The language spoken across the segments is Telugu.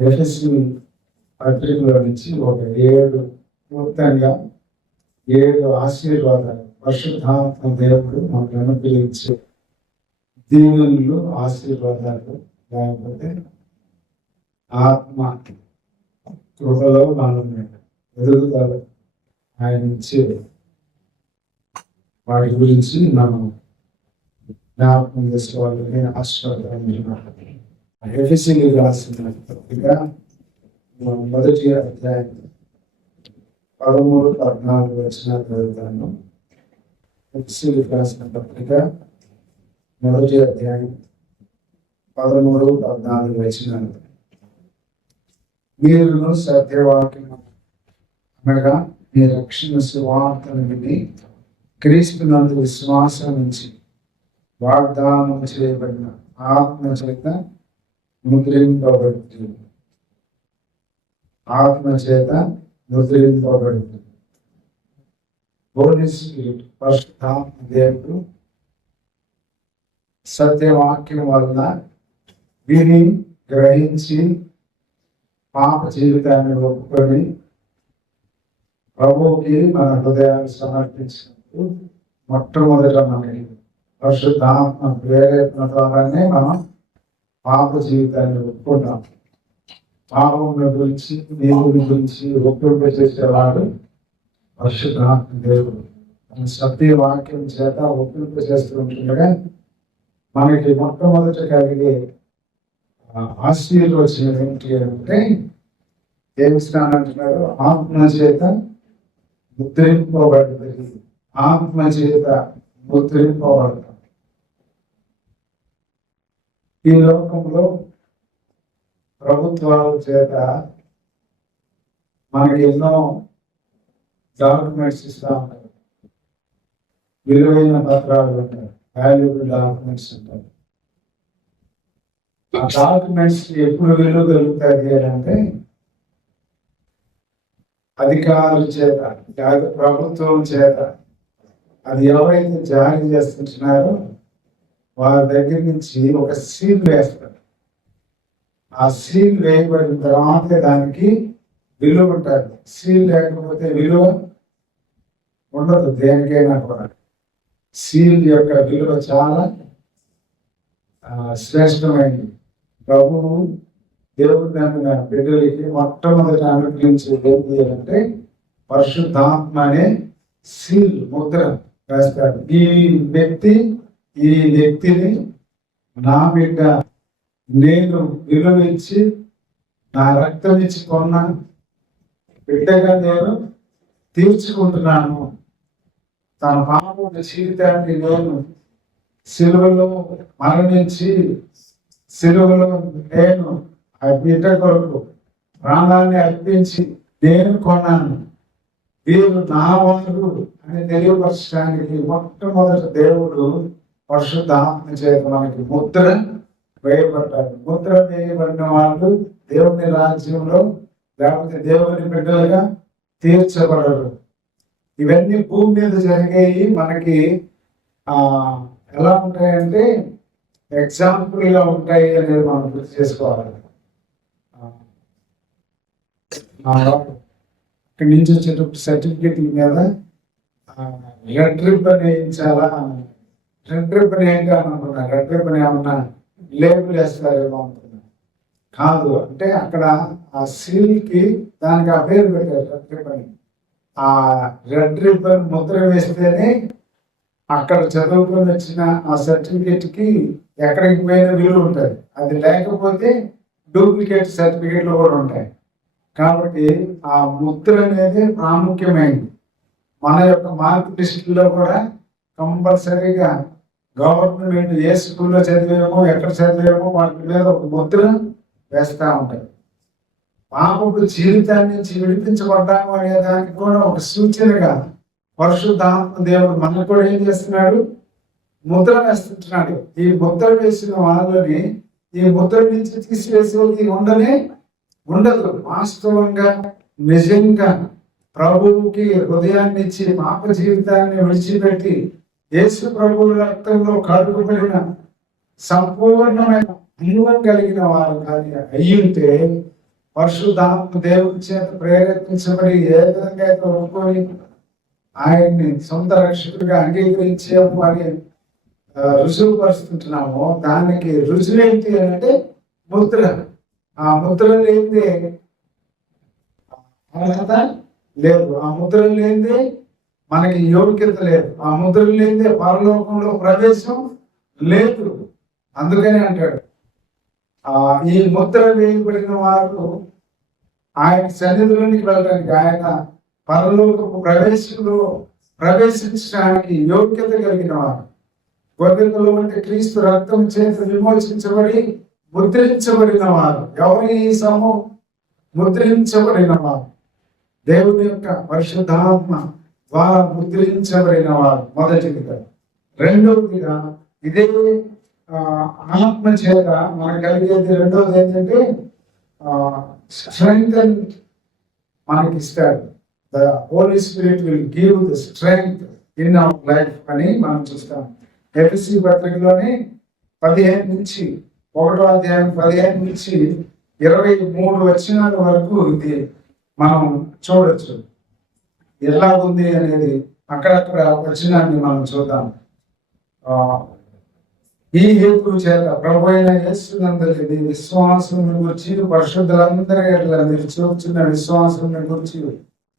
ఎఫెసీ పత్రికలో నుంచి ఒక 7 పూర్తంగా 7 ఆశీర్వాదాలు పరిశుద్ధాత్మ దేవుడు మనకు అనుగ్రహించే దీవెనలు, ఆశీర్వాదాలు, లేకపోతే ఆత్మ కృపలో మనం ఎదుగుదల ఆయన ఇచ్చే వాటి గురించి మనం జ్ఞాపకం చేసుకోవాలని ఆశీర్వాదాలు. ఎఫెసీయులకు రాసిన పత్రిక మొదటి అధ్యాయం 13-14 వచనాలు చదువుతాను. ఎఫెసీయులకు రాసిన పత్రిక మొదటి అధ్యాయం 13-14 వచనాలు. మీరును సత్యవాక్యం అనగా మీ రక్షణ సువార్తను విని క్రీస్తునందు విశ్వాసం నుంచి వాగ్దానం చేయబడిన ఆత్మ చేత ముద్రింపబడుతుంది. ఆత్మ చేత ముద్రింపబడుతుంది. హోలీ స్పిరిట్, పరిశుద్ధాత్మ దేవుడు సత్యవాక్యం వలన విని గ్రహించి పాప జీవితాన్ని ఒప్పుకొని ప్రభువుకి మన హృదయాన్ని సమర్పించినప్పుడు మొట్టమొదట మనకి పరిశుద్ధాత్మ ప్రేరేపణ ద్వారానే మనం పాప జీవితాన్ని ఒప్పుకుంటాం. పాపం గురించి, దేవుని గురించి ఒప్పింపజేసేవాడు పరిశుద్ధాత్మ దేవుడు. మన సత్యవాక్యం చేత ఒప్పింపజేస్తూ ఉంటుండగా మనకి మొట్టమొదట కలిగే ఆశీర్వచనం ఏంటి అంటే, ఏమి స్నానం అంటున్నారు? ఆత్మ చేత ముద్రింపబడుతుంది. ఆత్మ చేత ముద్రింపబడతాం. ఈ లోకంలో ప్రభుత్వాల చేత మనకి ఎన్నో డాక్యుమెంట్స్ ఇస్తూ ఉంటారు. విలువైన పత్రాలు ఉంటాయి, వాల్యుబుల్ డాక్యుమెంట్స్ ఉంటాయి. ఆ డాక్యుమెంట్స్ ఎప్పుడు విలువ కలుగుతాయి అంటే అధికారుల చేత, ప్రభుత్వం చేత అది ఎవరైతే జారీ చేస్తున్నారో వారి దగ్గర నుంచి ఒక సీల్ వేస్తారు. ఆ సీల్ వేయబడిన తర్వాత దానికి విలువ ఉంటుంది. సీల్ లేకపోతే విలువ ఉండదు దేనికైనా కూడా. సీల్ యొక్క విలువ చాలా శ్రేష్టమైనది. ప్రభువు దేవుడి నమ్మిన బిడ్డలకి మొట్టమొదటి అనుగ్రహించేది ఏంటి అంటే పరిశుద్ధాత్మ అనే సీల్, ముద్ర వేస్తాడు. ఈ వ్యక్తిని నా బిడ్డ, నేను విలువించి నా రక్తం ఇచ్చి కొన్న బిడ్డగా నేను తీర్చుకుంటున్నాను. తన పాప జీవితాన్ని నేను సిలువలో మరణించి, సిలువలో నేను ఆ బిడ్డ కొరకు ప్రాణాన్ని అర్పించి నేను కొన్నాను, వీరు నా వారు అని తెలియపరచడానికి మొట్టమొదటి దేవుడు పరిశుద్ధాత్మ చేత మనకి ముద్ర వేయబడ్డాడు. ముద్ర వేయబడిన వాళ్ళు దేవుని రాజ్యంలో, లేకపోతే దేవుని బిడ్డలుగా తీర్చబడరు. ఇవన్నీ భూమి మీద జరిగేవి మనకి ఎలా ఉంటాయంటే ఎగ్జాంపుల్గా ఉంటాయి అనేది మనం గుర్తు చేసుకోవాలి. ఇక్కడి నుంచి వచ్చేటప్పుడు సర్టిఫికేట్ మీద రెడ్ రిబ్బన్ వేయించాలా, రెడ్ రిబ్బన్ ఏంటి అని అనుకున్నా. రెడ్ రిబ్బన్ ఏమన్నా లేబుల్ వేస్తారేమో అనుకున్నా. కాదు, అంటే అక్కడ ఆ సీల్కి దానికి ఆ పేరు పెట్టారు, రెడ్ రిబ్బన్. ఆ రెడ్ రిబ్బన్ ముద్ర వేస్తేనే అక్కడ చదువుకొని వచ్చిన ఆ సర్టిఫికేట్కి ఎక్కడికి పోయిన విలువ ఉంటుంది. అది లేకపోతే డూప్లికేట్ సర్టిఫికేట్లు కూడా ఉంటాయి. కాబట్టి ఆ ముద్ర అనేది ప్రాముఖ్యమైనది. మన యొక్క మార్క్ లిస్టులో కూడా కంపల్సరీగా గవర్నమెంట్ ఏ స్కూల్లో చదివేమో, ఎక్కడ చదివేమో వాటి మీద ఒక ముద్ర వేస్తూ ఉంటాయి. పాపపు జీవితాన్ని నుంచి విడిపించబడ్డాము అనే దానికి కూడా ఒక సూచనగా పరిశుద్ధాత్మ దేవుడు మనకు కూడా ఏం చేస్తున్నాడు? ముద్ర వేస్తున్నాడు. ఈ ముద్ర వేసిన వాళ్ళని ఈ ముద్ర నుంచి తీసివేసేది ఉండదు. వాస్తవంగా నిజంగా ప్రభువుకి హృదయాన్ని ఇచ్చి పాప జీవితాన్ని విడిచిపెట్టి యేసు ప్రభువు రక్తంలో కడుగుబడిన సంపూర్ణమైన అనుభవం కలిగిన వారు కానీ అయ్యుంటే పరిశుద్ధాత్మ దేవుని చేత ప్రేరేపించబడి ఏ విధంగా అయితే ఒప్పుకొని ఆయన్ని సొంత రక్షకుడిగా అంగీకరించాము అని రుజువుపరుస్తుంటున్నామో దానికి రుజువు ఏంటి అంటే ముద్ర. ఆ ముద్ర లేనిదే అర్హత లేదు, ఆ ముద్ర లేనిదే మనకి యోగ్యత లేదు, ఆ ముద్ర లేనిదే పరలోకంలో ప్రవేశం లేదు. అందుకని అంటాడు ఈ ముద్ర వేయబడిన వారు ఆయన సన్నిధిలోనికి వెళ్ళడానికి, ఆయన పరలోకపు ప్రవేశించడానికి యోగ్యత కలిగిన వారు. గొర్రెలలో అంటే క్రీస్తు రక్తం చేత విమోచించబడి ముద్రించబడిన వారు. ఎవరి సమూహం? ముద్రించబడిన వారు, దేవుని యొక్క పరిశుద్ధాత్మ ద్వారా ముద్రించబడిన వారు మొదటిదిగా. రెండవదిగా ఇదే ఆత్మ చేత మనకు కలిగేది రెండవది ఏంటంటే స్ట్రెంగ్త్ మనకి ఇస్తాడు. The holy spirit will give the strength in our life అని మనం చూస్తాం. ఎఫెసీ పత్రికలోని 15 నుంచి 1వ అధ్యాయం 15 నుంచి 23 వచనాల వరకు ఇది మనం చూడొచ్చు. ఎలా ఉంది అనేది అక్కడక్కడ వచనాన్ని మనం చూద్దాం. ఈ హేతు చేత ప్రభు అయిన యేసునందలి విశ్వాసం గురించి పరిశుద్ధులందరి మీరు చూపుతున్న విశ్వాసం గురించి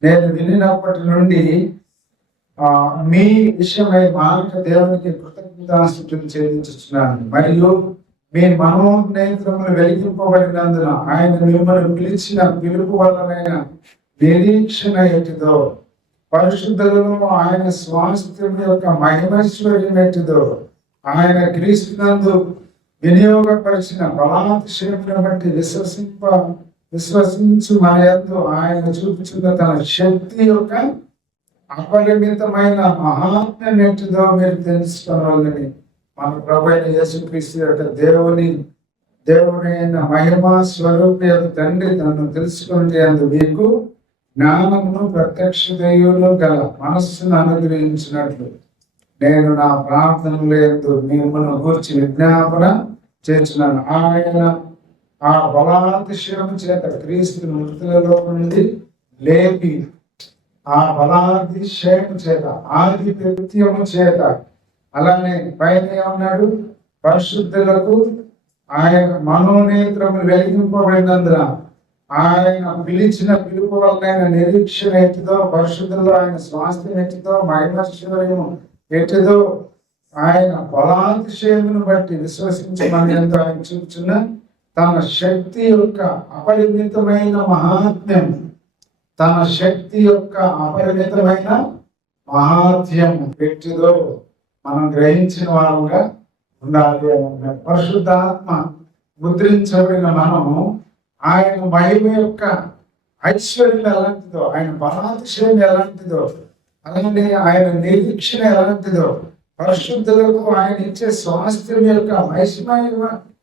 నేను వినినప్పటి నుండి మీ విషయమై మానక దేవునికి కృతజ్ఞతాస్తుతులు చెల్లించుచున్నాను. మరియు మీ మనోనేత్రములు వెలిగింపబడినందున ఆయన మిమ్మల్ని పిలిచిన పిలుపు వల్లనైన నిరీక్షణ ఎట్టిదో, పరిశుద్ధులలో ఆయన స్వాస్థ్యం యొక్క మహిమైశ్వర్యం ఎట్టిదో, ఆయన క్రీస్తునందు వినియోగపరిచిన బలాతిశయమును బట్టి విశ్వసించు మన యందు ఆయన చూపుచున్న తన శక్తి యొక్క అపరిమితమైన మహాత్మ్యం ఏంటిదో మీరు తెలుసుకోవాలని మన ప్రభు అయిన యేసుక్రీస్తు యొక్క దేవుడైన మహిమా స్వరూపి యొక్క తండ్రి తను తెలుసుకుంటే అందు మీకు జ్ఞానమును ప్రత్యక్ష దైవమును గల మనస్సును అనుగ్రహించినట్లు నేను నా ప్రార్థనలు యందు మిమ్మల్ని గూర్చి విజ్ఞాపన చేస్తున్నాను. ఆయన ఆ బలాతిశయము చేత క్రీస్తు మృతులలో నుండి లేపి, ఆ బలాతిశయము చేత ఆధిపత్యము చేత, అలానే పైన ఉన్నాడు పరిశుద్ధులకు ఆయన మనోనేత్రములు వెలిగింపబడినందున ఆయన పిలిచిన పిలుపు వల్ల నిరీక్షణ ఎట్టిదో, పరిశుద్ధుల్లో ఆయన స్వాస్థ్యం ఎట్టిదో, మహిమైశ్వర్యము ఎట్టిదో, ఆయన బలాతిశయమును బట్టి విశ్వసించి మన ఎంతో ఆయన చూపుచున్న తన శక్తి యొక్క అపరిమితమైన మహాత్మ్యం, తన శక్తి యొక్క అపరిమితమైన మహాత్మ్యం ఎట్టిదో మనం గ్రహించిన వారుగా ఉండాలి అని. పరిశుద్ధాత్మ ముద్రించబడిన మనము ఆయన మహిమ యొక్క ఐశ్వర్యం ఎలాంటిదో, ఆయన బలాతిశయం ఎలాంటిదో, అలానే ఆయన నిరీక్షణ ఎలాంటిదో, పరిశుద్ధులకు ఆయన ఇచ్చే స్వాస్థ్యం యొక్క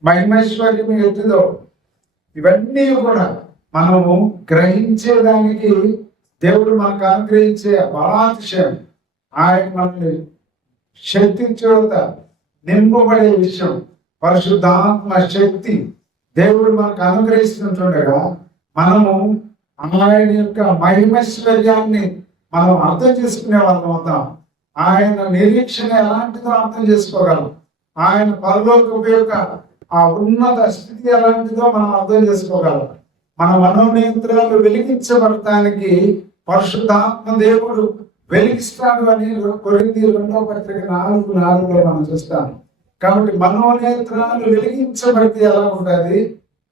మహిమైశ్వర్యం ఎట్టిదో, ఇవన్నీ కూడా మనము గ్రహించేదానికి దేవుడు మనకు అనుగ్రహించే బలాతిశయం, ఆయన మనల్ని శక్తి చేత నింపబడే విషయం, పరిశుద్ధాత్మ శక్తి దేవుడు మనకు అనుగ్రహిస్తుండగా మనము ఆయన యొక్క మహిమైశ్వర్యాన్ని మనం అర్థం చేసుకునే వాళ్ళం అవుతాం. ఆయన నిరీక్షణ ఎలాంటిదో అర్థం చేసుకోగలం. ఆయన పరలోకపు యొక్క ఆ ఉన్నత స్థితి ఎలాంటిదో మనం అర్థం చేసుకోగలం. మన మనోనేత్రాలు వెలిగించబడటానికి పరిశుద్ధాత్మ దేవుడు వెలిగిస్తాడు అని కొరింథీ 2వ పత్రిక 4:4 మనం చూస్తాం. కాబట్టి మనోనేత్రాలు వెలిగించబడితే ఎలా ఉంటుంది,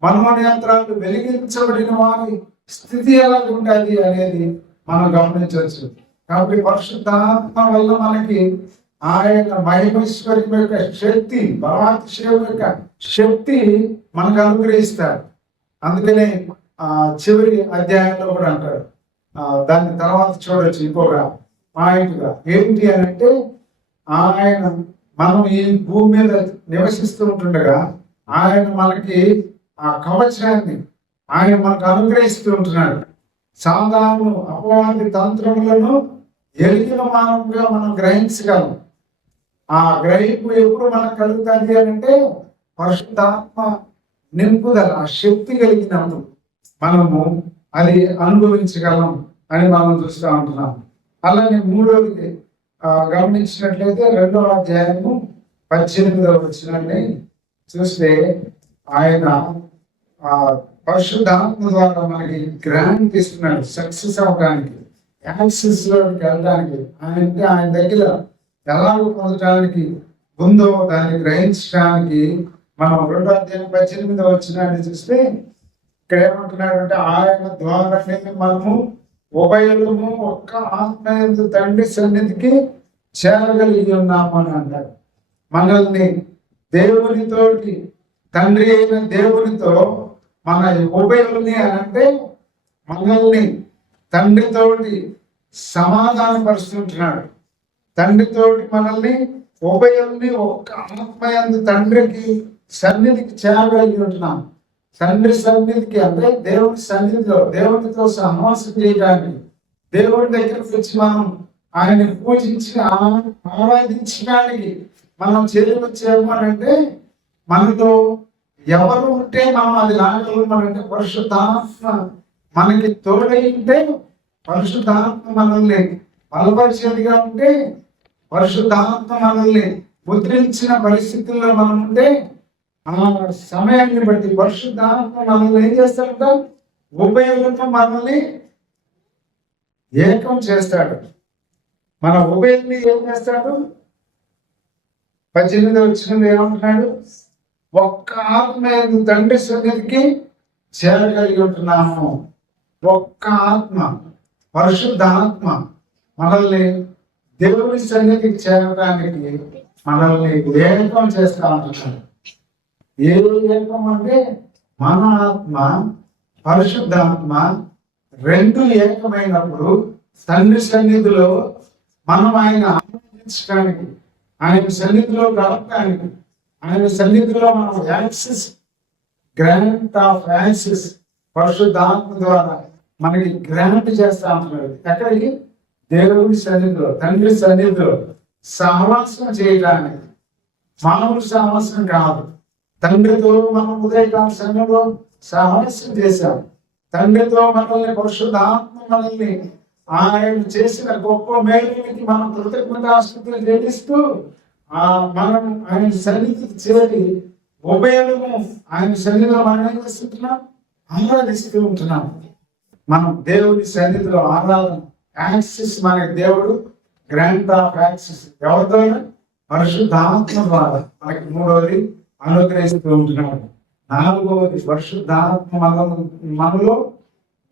మనోనేత్రాలు వెలిగించబడిన వారి స్థితి ఎలా ఉంటుంది అనేది మనం గమనించవచ్చు. కాబట్టి పరిశుద్ధాత్మ వల్ల మనకి ఆయన మహిమైశ్వర్యం యొక్క శక్తి, బలాతిశయం యొక్క శక్తి మనకు అనుగ్రహిస్తాడు. అందుకనే చివరి అధ్యాయంలో కూడా అంటాడు, దాని తర్వాత చూడొచ్చు ఇంకొక పాయింట్గా ఏంటి అని అంటే, ఆయన మనం ఈ భూమి మీద నివసిస్తూ ఉంటుండగా ఆయన మనకి ఆ కవచాన్ని ఆయన మనకు అనుగ్రహిస్తూ ఉంటున్నాడు. సాధారణ అపవాది తంత్రములను ఎరిగిన మానవుగా మనం గ్రహించగలం. ఆ గ్రహింపు ఎప్పుడు మనకు కలుగుతుంది అని అంటే పరిశుద్ధాత్మ నింపుదల, ఆ శక్తి కలిగినప్పుడు, మనము అది అనుభవించగలం అని మనం చూస్తూ ఉంటున్నాం. అలానే మూడవది గమనించినట్లయితే 2వ అధ్యాయము 18వ వచనాన్ని చూస్తే ఆయన పరిశుద్ధాత్మ ద్వారా మనకి గ్రాంట్ ఇస్తున్నాడు సక్సెస్ అవ్వడానికి, యాక్సెస్ లోకి వెళ్ళడానికి, ఆయన దగ్గర ఎలా పొందడానికి ఉందో దాన్ని గ్రహించడానికి మనం 2వ అధ్యాయం 18వ వచనాన్ని చూస్తే ఇక్కడ ఏమంటున్నాడంటే ఆయన ద్వారానే మనము ఉభయులము ఒక్క ఆత్మయందు తండ్రి సన్నిధికి చేరగలిగి ఉన్నాము అని అంటారు. మనల్ని దేవునితోటి, తండ్రి అయిన దేవునితో మన ఉభయుల్ని అని అంటే మనల్ని తండ్రితోటి సమాధానపరుస్తుంటున్నాడు. తండ్రితోటి మనల్ని ఉభయుల్ని ఒక్క ఆత్మయందు తండ్రికి సన్నిధికి చేరగలిగి ఉంటున్నాం. తండ్రి సన్నిధికి అంటే దేవుని సన్నిధిలో దేవునితో సహవాసం చేయడానికి, దేవుడి దగ్గరకు వచ్చి మనం ఆయన్ని పూజించి ఆరాధించడానికి మనం చేరువచ్చాము అని అంటే మనతో ఎవరు ఉంటే మనం అది లాగలమంటే పరిశుద్ధాత్మ మనకి తోడై ఉంటే, పరిశుద్ధాత్మ మనల్ని బలపరిచేదిగా ఉంటే, పరిశుద్ధాత్మ మనల్ని ముద్రించిన పరిస్థితుల్లో మనం ఉంటే ఆ సమయాన్ని బట్టి పరిశుద్ధాత్మ మనల్ని ఏం చేస్తాడంట, ఉభయులతో మనల్ని ఏకం చేస్తాడు. మన ఉభయుల్ని ఏం చేస్తాడు? 18వ వచనంలో ఏమంటున్నాడు? ఒక్క ఆత్మ తండ్రి సన్నిధికి చేరగలిగి ఉంటున్నాము. ఒక్క ఆత్మ, పరిశుద్ధాత్మ మనల్ని దేవుని సన్నిధికి చేరడానికి మనల్ని ఏకం చేస్తా ఉంటున్నాడు. ఏ ఏకం అంటే మన ఆత్మ పరిశుద్ధాత్మ రెండు ఏకమైనప్పుడు తండ్రి సన్నిధిలో మనం ఆయన ఆరాధించడానికి, ఆయన సన్నిధిలో గడపడానికి, ఆయన సన్నిధిలో మనం యాక్సెస్, గ్రాంట్ ఆఫ్ యాక్సెస్ పరిశుద్ధాత్మ ద్వారా మనకి గ్రాంట్ చేస్తా ఉంటున్నాడు. ఎక్కడికి? దేవుడి సన్నిధిలో, తండ్రి సన్నిధిలో సహవాసం చేయడానికి. మామూలు సహవాసం కాదు. తండ్రితో మనం ఉదయకాల సమయంలో సహవాసం చేశాం. తండ్రితో మనల్ని పరిశుద్ధాత్మ మనల్ని ఆయన చేసిన గొప్ప మేలుకి మనం కృతజ్ఞతాస్తుతులు చెల్లిస్తూ మనం ఆయన సన్నిధికి చేరి ఉభయము ఆయన సన్నిధిలో మనం ఏం చేస్తుంటున్నాం? ఆరాధిస్తూ ఉంటున్నాం. మనం దేవుని సన్నిధిలో ఆరాధన, యాక్సెస్ మనకి దేవుడు గ్రాంట్ ఆఫ్ యాక్సెస్ ఎవరితో? పరిశుద్ధాత్మ ద్వారా మనకి మూడవది అనుగ్రహిస్తూ ఉంటున్నాడు. 4వది పరిశుద్ధాత్మ మనలో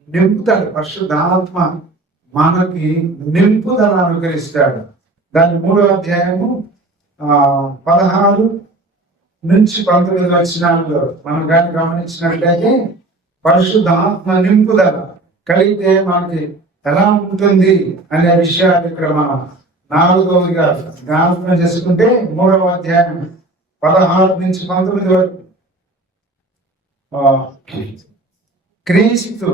నింపుతాడు. పరిశుద్ధాత్మ మనకి నింపుదల అనుగ్రహిస్తాడు. దాని 3వ అధ్యాయము 16 నుంచి 19 వచనాల్లో మనం కానీ గమనించినట్లయితే పరిశుద్ధాత్మ నింపుదల కలిగితే మనకి ఎలా ఉంటుంది అనే విషయాలు ఇక్కడ మనం 4వదిగా జ్ఞాపకం చేసుకుంటే 3వ అధ్యాయం 16 నుంచి 19 వరకు క్రీస్తు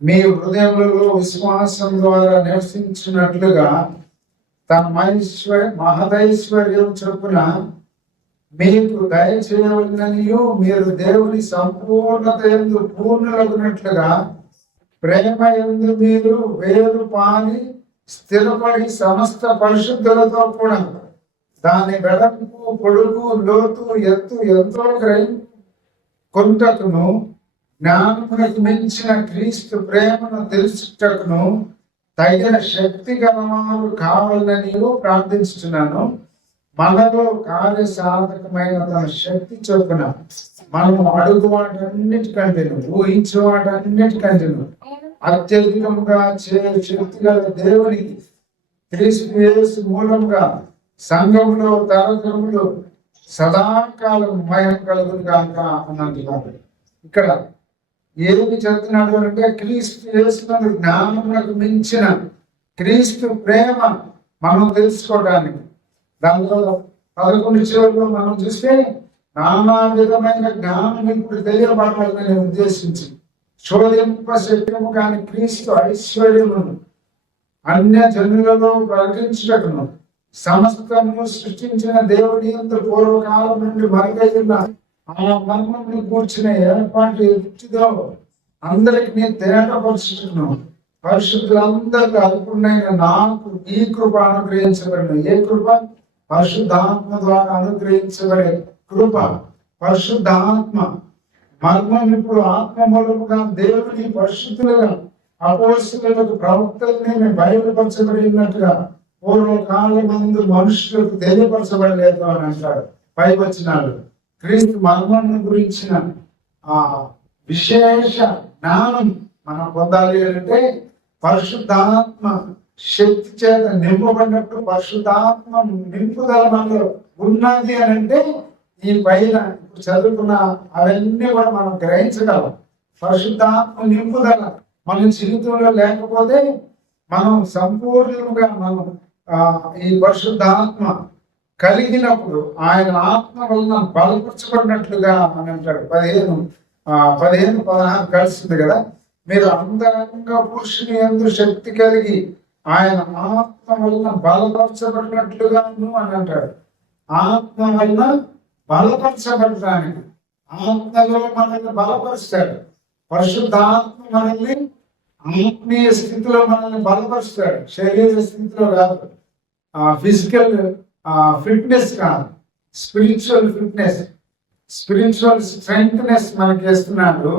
మీ హృదయములలో విశ్వాసం ద్వారా నివసించినట్లుగా తన మహదైశ్వర్యం చొప్పున మీకు దయచేయవలననియు మీరు దేవుని సంపూర్ణత యందు పూర్ణులగునట్లుగా ప్రేమ యందు మీరు వేరు పాని స్థిరపడి సమస్త పరిశుద్ధులతో కూడా దాని వెడల్పు, పొడుగు, లోతు, ఎత్తు ఎంతో కొంటకును జ్ఞానమునకు మించిన క్రీస్తు ప్రేమను తెలుసుటకును తగిన శక్తి గలవారు కావాలని ప్రార్థించుతున్నాను. మనలో కార్యసాధకమైన తన శక్తి చొప్పున మనం అడుగు వాటన్నిటికంటేను, ఊహించే వాటన్నిటికంటేను అత్యధికముగా శక్తి గల దేవునికి క్రీస్తు యేసు మూలంగా సంఘంలో తరతరములు సదాకాలం మహిమ కలుగును గాక అన్నది. ఇక్కడ ఏమి చెప్తున్నాడు అంటే క్రీస్తు యేసునందు జ్ఞానమునకు మించిన క్రీస్తు ప్రేమ మనం తెలుసుకోవడానికి. దానిలో 11 చివరిలో మనం చూస్తే నానా విధమైన జ్ఞానం ఇప్పుడు తెలియబడాలని ఉద్దేశించి శోధింప శక్యము కాని క్రీస్తు ఐశ్వర్యమును అన్య జనులలో ప్రకటించుటకును సమస్తము సృష్టించిన దేవుడి యందు పూర్వకాలం నుండి మరుగైన ఆ మర్మమును కూర్చున్న ఏర్పాటు ఎదుటిదో అందరికి నేను తేటపరుచుకును, పరిశుద్ధులందరికీ అల్పుడైన నాకు ఈ కృప అనుగ్రహించబడిన. ఏ కృప? పరిశుద్ధాత్మ ద్వారా అనుగ్రహించబడే కృప, పరిశుద్ధాత్మ. మర్మం ఇప్పుడు ఆత్మ మూలముగా దేవుని పరిశుద్ధులుగా అపోస్తలులకు ప్రవక్తలని బయలుపరచబడినట్టుగా పూర్వకాలమందు మనుషులకు తెలియపరచబడలేదు అని అంటాడు పై వచనాలు. క్రీస్తు మర్మం గురించిన ఆ విశేష జ్ఞానం మనం పొందాలి అంటే పరిశుద్ధాత్మ శక్తి చేత నింపబడినట్టు పరిశుద్ధాత్మ నింపుదల మనలో ఉన్నది అని అంటే ఈ పైన ఇప్పుడు చదువుకున్న అవన్నీ కూడా మనం గ్రహించగలం. పరిశుద్ధాత్మ నింపుదల మన జీవితంలో లేకపోతే మనం సంపూర్ణంగా మనం ఈ పరిశుద్ధాత్మ కలిగినప్పుడు ఆయన ఆత్మ వలన బలపరచబడినట్లుగా అని అంటాడు. 15-16 కలిసింది కదా. మీరు అంతరంగా పురుషుని యందు శక్తి కలిగి ఆయన ఆత్మ వలన బలపరచబడినట్లుగాను అని అంటాడు. ఆత్మ వలన బలపరచబడటానికి ఆత్మలో మనల్ని బలపరుస్తాడు. పరిశుద్ధాత్మ మనల్ని ఆత్మీయ స్థితిలో మనల్ని బలపరుస్తాడు. శరీర స్థితిలో కాదు, ఫిజికల్ ఫిట్నెస్ కాదు, స్పిరిచువల్ ఫిట్నెస్, స్పిరిచువల్ స్ట్రెంగ్త్నెస్ మనకి ఇస్తున్నాడు.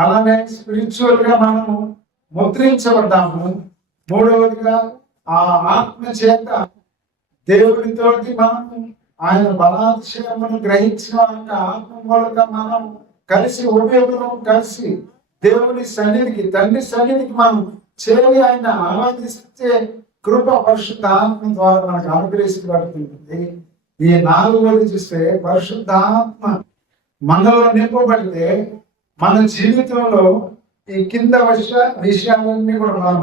అలానే స్పిరిచువల్ గా మనము ముద్రించబడ్డాము. మూడవదిగా ఆ ఆత్మ చేత దేవుడితోటి మనము ఆయన బలాతిశయమును గ్రహించిన ఆత్మ మూలంగా మనం కలిసి ఉపయోగం కలిసి దేవుని సన్నిధికి, తండ్రి సన్నిధికి మనం చేరి ఆయన ఆరాధిస్తే కృప పరిశుద్ధ ఆత్మ ద్వారా మనకు అనుగ్రహించబడుతుంది. ఈ 4వది చూస్తే పరిశుద్ధాత్మ మనలో నింపబడితే మన జీవితంలో ఈ కింద విషయాలన్నీ కూడా మనం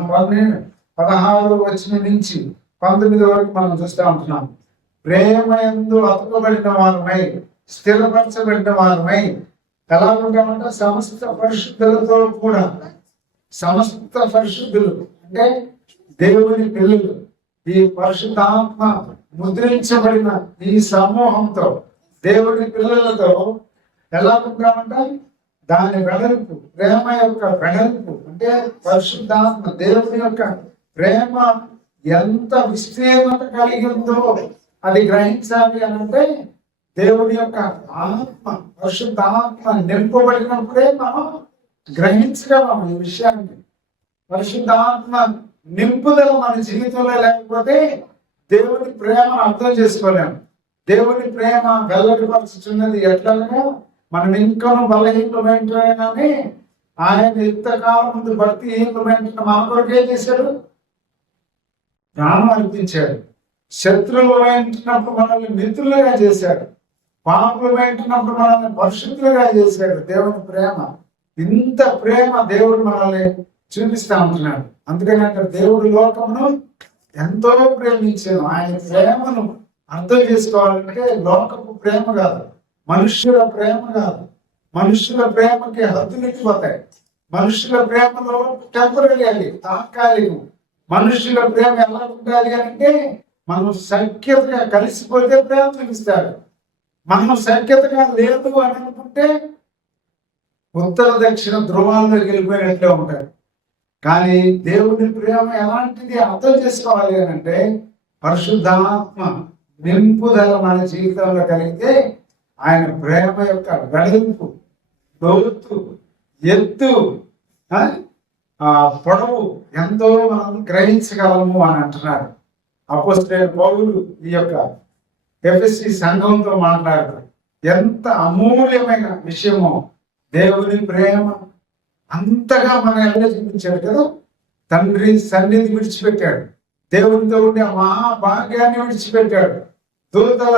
16 వచనం నుంచి 19 వరకు మనం చూస్తూ ఉంటున్నాం. ప్రేమయందు అతుకబడిన వారమై, స్థిరపరచబడిన వారమై ఎలా ఉంటామంటే సమస్త పరిశుద్ధులతో కూడా, సమస్త పరిశుద్ధులు అంటే దేవుని పిల్లలు, ఈ పరిశుద్ధాత్మ ముద్రించబడిన ఈ సమూహంతో దేవుని పిల్లలతో ఎలా ఉంటామంటే దాని వెడల్పు, ప్రేమ యొక్క వెడల్పు అంటే పరిశుద్ధాత్మ దేవుని యొక్క ప్రేమ ఎంత విస్తీర్ణత కలిగి ఉందో అది గ్రహించాలి అని అంటే దేవుని యొక్క ఆత్మ, పరిశుద్ధాత్మ నింపబడినప్పుడే మనం గ్రహించగలం ఈ విషయాన్ని. పరిశుద్ధాత్మ నింపుదల మన జీవితంలో లేకపోతే దేవుని ప్రేమను అర్థం చేసుకోలేము. దేవుని ప్రేమ వెల్లడిపరుచుతున్నది ఎట్లనగా మనం ఇంకా బలహీనమైనని ఆయన ఇంతకాలం ముందు భక్తిహీనమైన మన కొరకే చేశాడు, ప్రాణం అర్పించాడు. శత్రువులు వెంటినప్పుడు మనల్ని మిత్రులుగా చేశాడు, పాపులు వెంటినప్పుడు మనల్ని పరిశుద్ధులుగా చేశాడు. దేవుని ప్రేమ, ఇంత ప్రేమ దేవుడు మనల్ని చూపిస్తా ఉంటున్నాడు. అందుకని అంటే దేవుడు లోకమును ఎంతో ప్రేమించాను. ఆయన ప్రేమను అర్థం చేసుకోవాలంటే లోకపు ప్రేమ కాదు, మనుష్యుల ప్రేమ కాదు. మనుష్యుల ప్రేమకి హద్దులు ఎక్కిపోతాయి. మనుష్యుల ప్రేమలో టెంపరీ, తాత్కాలికం. మనుష్యుల ప్రేమ ఎలా ఉండాలి అంటే మనం సఖ్యతగా కలిసిపోతే ప్రేమ చూపిస్తాడు. మనం సఖ్యతగా లేదు అని అనుకుంటే ఉత్తర దక్షిణ ధ్రువాల్లోకి వెళ్ళిపోయినట్లే ఉంటాడు. కానీ దేవుని ప్రేమ ఎలాంటిది అర్థం చేసుకోవాలి అని అంటే పరిశుద్ధాత్మ నింపుదల మన జీవితంలో కలిగితే ఆయన ప్రేమ యొక్క వెడల్పు, లోతు, ఎత్తు, పొడవు ఎంతో మనం గ్రహించగలము అని అంటున్నాడు అపోస్తలుడైన పౌలు. ఈ యొక్క ఎఫెసీ సంఘంతో మాట్లాడతారు. ఎంత అమూల్యమైన విషయమో దేవుని ప్రేమ అంతగా మన ఎలా చూపించాడు కదా. తండ్రి సన్నిధి విడిచిపెట్టాడు, దేవునితో ఉండే మహాభాగ్యాన్ని విడిచిపెట్టాడు, దూతల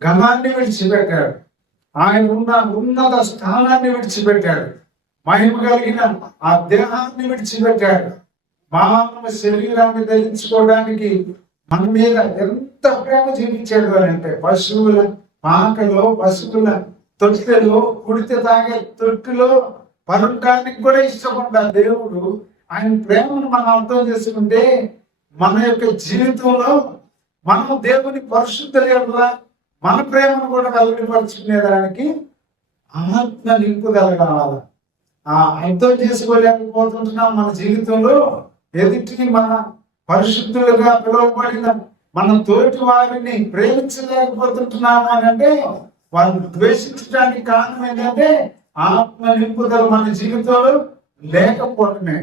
ఘనాన్ని విడిచిపెట్టాడు, ఆయన ఉన్న ఉన్నత స్థానాన్ని విడిచిపెట్టాడు, మహిమ కలిగిన ఆ దేహాన్ని విడిచిపెట్టాడు. మానవ శరీరాన్ని ధరించుకోవడానికి మన మీద ఎంత ప్రేమ చూపించాడు అని అంటే పశువుల పాకలో, పశువుల తొట్టెలో, కుడితే తాగే తొట్టిలో పరుంటానికి కూడా ఇష్టపడ్డ దేవుడు ఆయన ప్రేమను మనం అర్థం చేసుకుంటే మన యొక్క జీవితంలో మనం దేవుని పరిశుద్ధులుగా మన ప్రేమను కూడా వెల్లడిపరుచుకునేదానికి ఆత్మ నింపుదల కావాలి. అర్థం చేసుకోలేకపోతుంటున్నాం. మన జీవితంలో ఎదుటి మన పరిశుద్ధులుగా పిలువబడిన మన తోటి వారిని ప్రేమించలేకపోతుంటున్నాము అని అంటే, వారిని ద్వేషించడానికి కారణం ఏంటంటే ఆత్మ నింపుదల మన జీవితంలో లేకపోవడమే.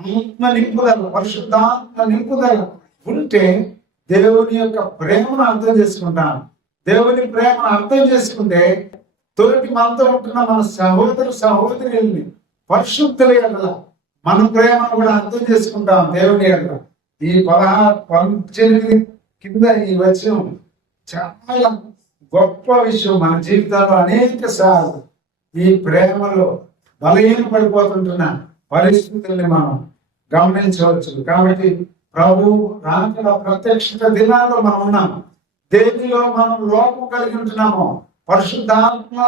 ఆత్మ నింపుదల, పరిశుద్ధాత్మ నింపుదల ఉంటే దేవుని యొక్క ప్రేమను అర్థం చేసుకుంటాం. దేవుని ప్రేమను అర్థం చేసుకుంటే తోటి మనతో ఉంటున్న మన సహోదరుల్ని పరిశుద్ధుల ఎడల మన ప్రేమను కూడా అర్థం చేసుకుంటాం. దేవుని ఎడల ఈ 18 కింద ఈ వచనం చాలా గొప్ప విషయం. మన జీవితాల్లో అనేక సార్లు ఈ ప్రేమలో బలహీనపడిపోతుంటున్న పరిస్థితుల్ని మనం గమనించవచ్చు. కాబట్టి ప్రభు రాకడ ప్రత్యక్షత దినాల్లో మనం ఉన్నాం. దేనిలో మనం లోపం కలిగి ఉంటున్నామో పరిశుద్ధాత్మ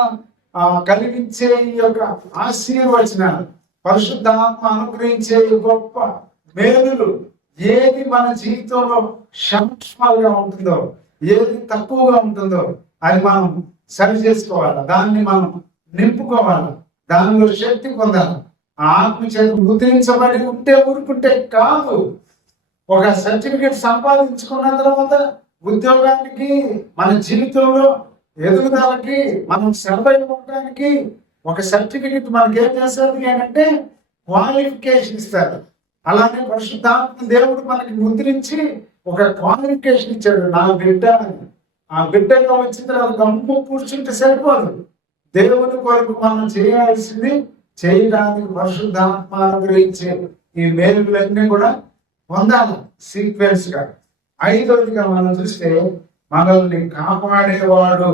కలిగించే ఈ యొక్క ఆశీర్వచనాలు, పరిశుద్ధాత్మ అనుగ్రహించే గొప్ప మేలులు ఏది మన జీవితంలో సంక్షేమాలుగా ఉంటుందో, ఏది తక్కువగా ఉంటుందో అది మనం సరి చేసుకోవాలి. దాన్ని మనం నింపుకోవాలి, దానిలో శక్తి పొందాలి. ఆత్మ చేత ముద్రించబడి ఉంటే ఊరుకుంటే కాదు. ఒక సర్టిఫికేట్ సంపాదించుకున్న తర్వాత ఉద్యోగానికి, మన జీవితంలో ఎదుగుదలకి, మనం సర్వైవ్ అవ్వడానికి ఒక సర్టిఫికెట్ మనకి ఏం చేస్తారు అంటే క్వాలిఫికేషన్ ఇస్తారు. అలానే పరిశుద్ధాత్మ దేవుడు మనకి ముద్రించి ఒక క్వాలిఫికేషన్ ఇచ్చాడు, నా బిడ్డ అని. ఆ బిడ్డగా వచ్చిన తర్వాత గమ్ము కూర్చుంటే సరిపోదు. దేవుని కొరకు మనం చేయాల్సింది చేయడానికి పరిశుద్ధాత్మ అనుగ్రహించే ఈ మేలులన్నీ కూడా పొందాలి సీక్వెన్స్ గా. 5వదిగా మనం చూస్తే మనల్ని కాపాడేవాడు,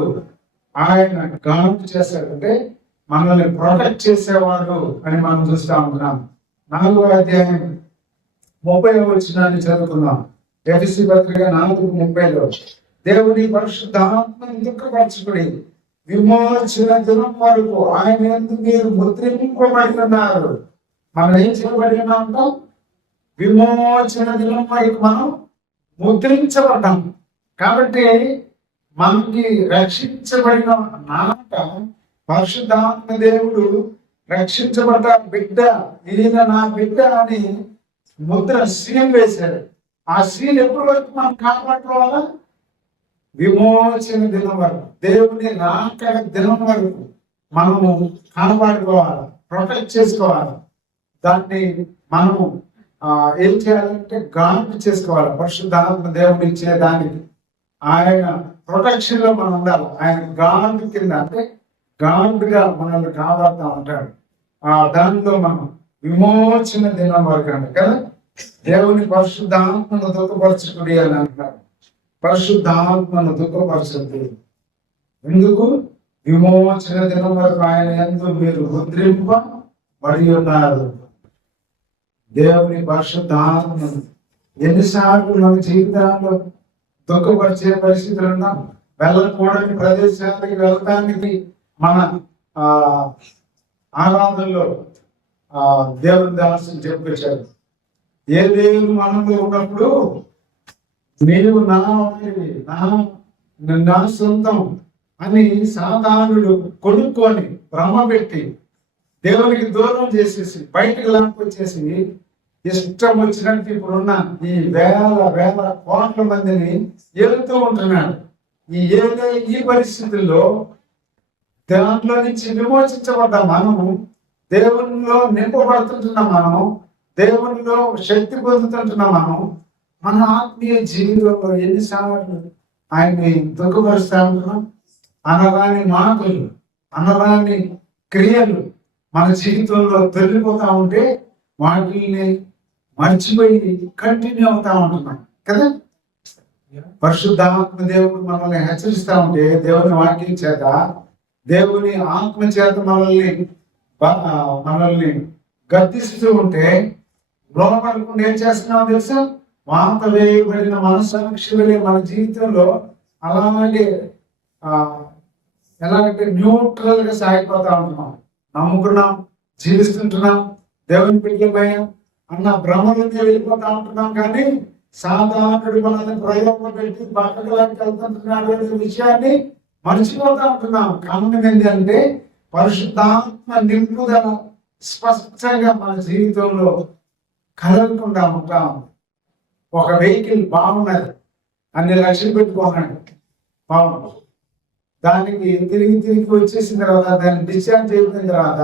ఆయన గాంటు చేశాడంటే మనల్ని ప్రొటెక్ట్ చేసేవాడు అని మనం చూస్తా ఉంటున్నాం. 4వ అధ్యాయం 30వ వచనాన్ని చదువుకుందాం. ఎఫెసీ పత్రిక 4:30లో దేవుని పరిశుద్ధాత్మను దుఃఖపరచుకుని విమోచన దినం వరకు ఆయన యందు మీరు ముద్రింపబడి ఉన్నారు. మనం ఏం చేయబడి ఉన్నాం? విమోచన దినం వరకు మనం ముద్రించబడ్డాం. కాబట్టి మనకి రక్షించబడిన నాట పరిశుద్ధాత్మ దేవుడు రక్షించబడ్డ బిడ్డ, ఈయన నా బిడ్డ అని ముద్ర సీల్ వేశాడు. ఆ సీల్ ఎప్పటి వరకు మనం కాపాడుకోవాలా? విమోచన దినం వరకు, దేవుని రాకడ దినం వరకు మనము కాపాడుకోవాలి, ప్రొటెక్ట్ చేసుకోవాలి. దాన్ని మనము ఏం చేయాలంటే గాంటు చేసుకోవాలి. పరిశుద్ధాత్మ దేవుడు ఇచ్చే దానికి ఆయన ప్రొటెక్షన్ లో మనం ఉండాలి. ఆయన గాంటు కింద, అంటే గాంటుగా మనల్ని కాపాడుతూ ఉంటాడు. దానిలో మనం విమోచన దినం వరకు అంటే కదా, దేవుని పరిశుద్ధాత్మను దుఃఖపరచుకుడి అని అంటారు. పరిశుద్ధాత్మను దుఃఖపరచదు. ఎందుకు? విమోచన దినం వరకు ఆయన యందు మీరు ముద్రింపబడి ఉన్నారు. దేవుని పరిశుద్ధాత్మను ఎన్నిసార్లు మన జీవితాల్లో దుఃఖపరిచే పరిస్థితులు ఉన్నాం. వెళ్ళకూడని ప్రదేశాలకి వెళ్ళటానికి మన ఆరాధనలో దేవుని దాసులు చెప్పొచ్చారు. ఏ దేవుడు మనలో ఉన్నప్పుడు నీవు నా సొంతం అని సాతానుడు కొనుక్కొని భ్రమ పెట్టి దేవునికి దూరం చేసేసి బయటకు లాక్కొచ్చేసి ఇష్టం వచ్చినట్టు ఇప్పుడున్న ఈ వేల కోట్ల మందిని వెళ్తూ ఉంటున్నాడు. ఈ పరిస్థితుల్లో దాంట్లో నుంచి విమోచించబడ్డ మనము, దేవునిలో నింపబడుతుంటున్న మనము, దేవునిలో శక్తి పొందుతుంటున్న మనం, మన ఆత్మీయ జీవితంలో ఎన్నిసార్లు ఆయన్ని దుఃఖపరుస్తూ ఉంటున్నాం. అనరాని మాటలు, అనరాని క్రియలు మన జీవితంలో తొలిపోతా ఉంటే వాటిని మర్చిపోయి కంటిన్యూ అవుతా ఉంటున్నాం కదా. పరిశుద్ధాత్మ దేవుడు మనల్ని హెచ్చరిస్తా ఉంటే, దేవుని వాక్యం చేత, దేవుని ఆత్మ చేత మనల్ని గద్దిస్తూ ఉంటే లోపడకుండా ఏం చేస్తున్నామో తెలుసా? వాత వేయబడిన మనసాక్షి మన జీవితంలో అలాగే ఎలాగంటే న్యూట్రల్ గా సాగిపోతా ఉంటున్నాం. నమ్ముకున్నాం, జీవిస్తుంటున్నాం, దేవుని బిడ్డలమయ్యాం అన్న భ్రమలోకి వెళ్ళిపోతా ఉంటున్నాం. కానీ సాధారణుడు మనల్ని ప్రయోగం పెట్టి పక్కకి వెళ్తుంటున్నాడు అనే విషయాన్ని మర్చిపోతా ఉంటున్నాం. కారణం ఏంటంటే పరిశుద్ధాత్మ నింపుదల స్పష్టంగా మన జీవితంలో కదలకుండా ఉంటాం. ఒక వెహికల్ బాగున్నది, అన్ని లక్షలు పెట్టుకున్నాడు, బాగుంది. దానికి తిరిగి వచ్చేసిన తర్వాత దాన్ని డిశ్చార్జ్ అయిపోయిన తర్వాత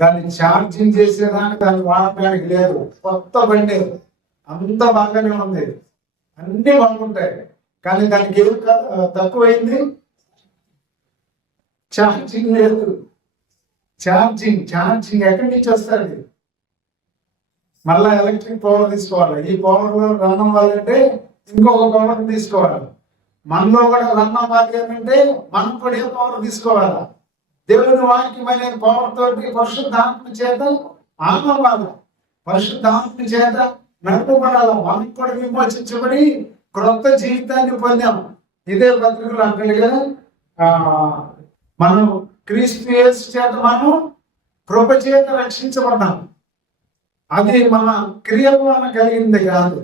దాన్ని ఛార్జింగ్ చేసేదానికి దాన్ని వాడడానికి లేదు. కొత్త బండి, అంత బాగానే ఉంది, అన్ని బాగుంటాయి. కానీ దానికి ఏం తక్కువైంది? ఛార్జింగ్ లేదు. ఛార్జింగ్ ఎక్కడి నుంచి వస్తుంది? మళ్ళా ఎలక్ట్రిక్ పవర్ తీసుకోవాలి. ఈ పవర్ రన్ అవ్వాలంటే ఇంకొక పవర్ తీసుకోవాలి. మనలో కూడా రన్ అవ్వాలి అంటే మనం కూడా ఏ పవర్ తీసుకోవాలా? దేవుని వాక్యం అనే పవర్ తోటి పరిశుద్ధాత్మ చేత ఆత్మవాదం, పరిశుద్ధాత్మ చేత నడపబడాలి. మనకు కూడా విమోచించబడి క్రొత్త జీవితాన్ని పొందాం. ఇదే పత్రికలు అంటారు కదా, మనం క్రీస్తు యేసు చేత మనం కృప చేత రక్షించబడ్డాం. అది మన క్రియల వలన కలిగింది కాదు.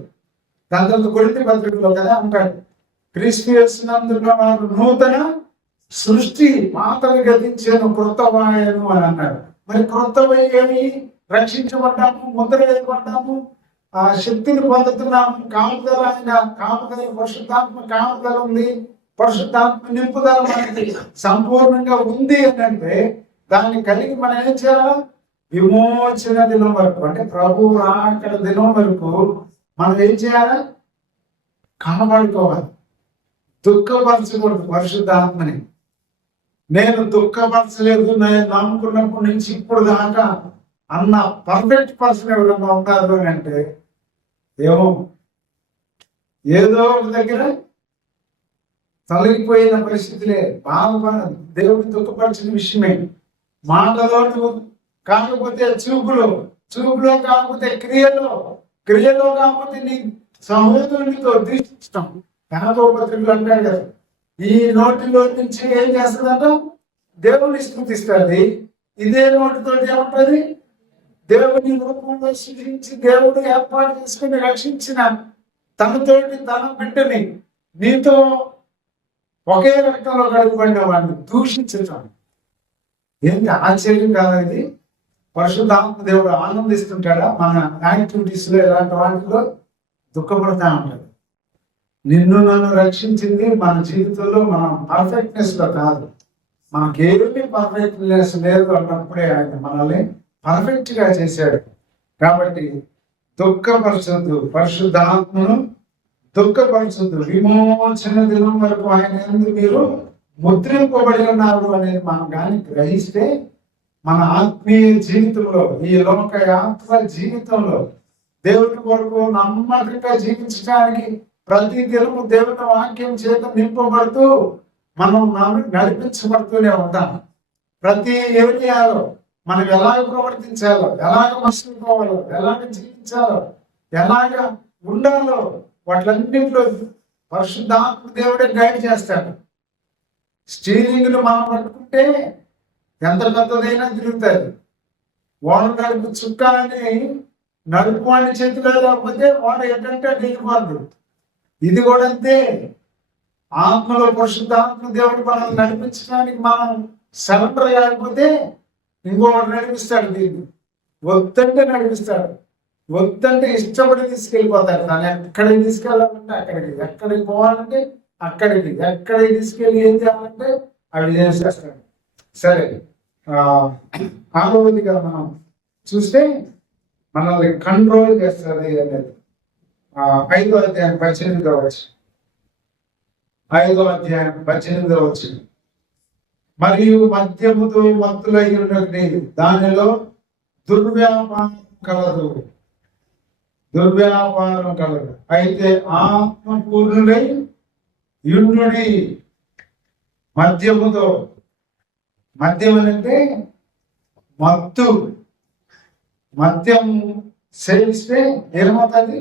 దాని తర్వాత కొరింథీ పత్రికలో కదా అంటాడు, క్రీస్తు యేసునందున్న వారు నూతన సృష్టి, మాతను గతించాను, క్రొత్తవాయను అని అన్నాడు. మరి క్రొత్తవై ఏమి? రక్షించబడ్డాము, ముద్ర వేయబడ్డాము, ఆ శక్తిని పొందుతున్నాము. కాపుదల, పరిశుద్ధాత్మ కాపుదల ఉంది, పరిశుద్ధాత్మ నింపుదల మనకి సంపూర్ణంగా ఉంది అంటే దాన్ని కలిగి మనం ఏం చేయాలి? విమోచన దినం వరకు, అంటే ప్రభు అక్కడ దినం వరకు మనం ఏం చేయాలి? కాపాడుకోవాలి. దుఃఖపరచకూడదు పరిశుద్ధాత్మని. నేను దుఃఖపరచలేదు, నేను నమ్ముకున్నప్పటి నుంచి ఇప్పుడు దాకా అన్న పర్ఫెక్ట్ పర్సన్ ఎవరన్నా ఉన్నారు అని అంటే ఏమో ఏదో ఒక దగ్గర తొలగిపోయిన పరిస్థితులే. దేవుడిని దుఃఖపరిచిన విషయమే. మాటలో నువ్వు కాకపోతే చూపులో కాకపోతే క్రియలో కాకపోతే నీ సహోదరునితో దృష్టిస్తాం. పత్రికలు అంటారు కదా, ఈ నోటిలో నుంచి ఏం చేస్తుందంట? దేవుని స్తుతిస్తుంది. ఇదే నోటితో ఏముంటది? దేవుని రూపంలో సృష్టించి దేవుడు ఏర్పాటు చేసుకుని రక్షించిన తనతోటి తన బిడ్డని నీతో ఒకే రక్తంలో కడుగుబడిన వాడిని దూషించటం ఏంటి ఆశ్చర్యం కాదా? ఇది పరిశుద్ధాత్మ దేవుడు ఆనందిస్తుంటాడా? మన యాక్టివిటీస్ లో ఇలాంటి వాటిలో దుఃఖపడతా ఉంటాడు. నిన్ను నన్ను రక్షించింది మన జీవితంలో మనం పర్ఫెక్ట్నెస్ లో కాదు, మనకేమి పర్ఫెక్ట్నెస్ లేదు అన్నప్పుడే ఆయన మనల్ని పర్ఫెక్ట్ గా చేశాడు. కాబట్టి దుఃఖపరచొద్దు, పరిశుద్ధాత్మను దుఃఖపరచొద్దు. విమోచన దినం వరకు ఆయన ఎందుకు మీరు ముద్రింపబడి ఉన్నారు అనేది మనం కానీ గ్రహిస్తే మన ఆత్మీయ జీవితంలో, ఈ లోక యాత్ర జీవితంలో దేవుని కొరకు నమ్మకంగా జీవించడానికి ప్రతి దినము దేవుని వాక్యం చేత నింపబడుతూ మనం నడిపించబడుతూనే ఉంటాం. ప్రతి ఏరియాలో మనం ఎలాగ ప్రవర్తించాలో, ఎలాగ మసులుకోవాలో, ఎలాగ జీవించాలో, ఎలాగ ఉండాలో వాటిలన్నింటిలో పరిశుద్ధాత్మ దేవుడే గైడ్ చేస్తాడు. స్టీరింగ్ ను మనం పట్టుకుంటే ఎంత పెద్దదైనా తిరుగుతుంది. వాడు నడుపు చుక్క అని నడుపువాడి చేతిలో లేకపోతే వాడు ఏంటంటే దిగిపోదు. ఇది కూడా అంతే. ఆత్మలో పరిశుద్ధాత్మ దేవుడు మనల్ని నడిపించడానికి మనం సరెండర్ కాకపోతే ఇంకోటి నడిపిస్తాడు. దీన్ని వద్దంటే నడిపిస్తాడు, వద్దంటే ఇష్టపడి తీసుకెళ్ళిపోతాడు. తను ఎక్కడికి తీసుకెళ్ళాలంటే అక్కడికి, ఎక్కడికి పోవాలంటే అక్కడికి, ఎక్కడికి తీసుకెళ్ళి ఏం చేయాలంటే అవి చేసేస్తాడు. సరే, ఆరోగ్యంగా మనం చూస్తే మనల్ని కంట్రోల్ చేస్తుంది అనేది 5వ అధ్యాయం 18వ వచనం. 5వ అధ్యాయం 18వ వచనం. మరియు మద్యముతో మత్తులై ఉన్నది దానిలో దుర్వ్యాపారం కలదు. అయితే ఆత్మపూర్ణుడై యుణ్ణుడి. మద్యముతో, మద్యం అంటే మత్తు. మద్యం సేవిస్తే ఏమవుతుంది?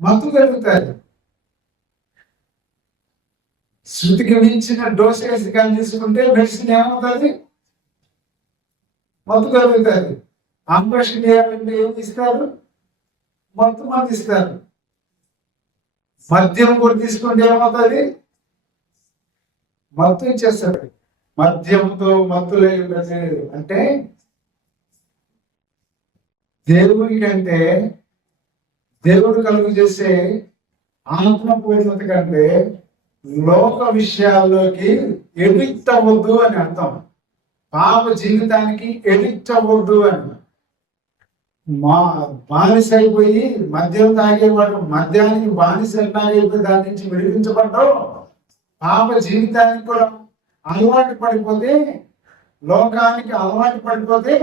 మత్తు కలుగుతుంది. శృతికి మించిన డోసేజ్ కానీ తీసుకుంటే మెడిసిన్ ఏమవుతుంది? మత్తు కలుగుతుంది. ఆపరేషన్ చేయాలంటే ఏమి ఇస్తారు? మత్తు మంది ఇస్తారు. మద్యం కూడా తీసుకుంటే ఏమవుతుంది? మత్తు ఇచ్చేస్తారు. మద్యంతో మత్తులై అంటే దేవుని కంటే, దేవుడు కలుగు చేసే ఆత్మపూర్ణత కంటే లోక విషయాల్లోకి ఎడిక్ట్ అవ్వద్దు అని అర్థం. పాప జీవితానికి ఎడిక్ట్ అవ్వద్దు అని. బానిస అయిపోయి మద్యం తాగేవాడు మద్యానికి బానిస అయిపోయి దాని నుంచి విడిపించబడ్డావు. పాప జీవితానికి కూడా అలవాటు పడిపోతే, లోకానికి అలవాటు పడిపోతే,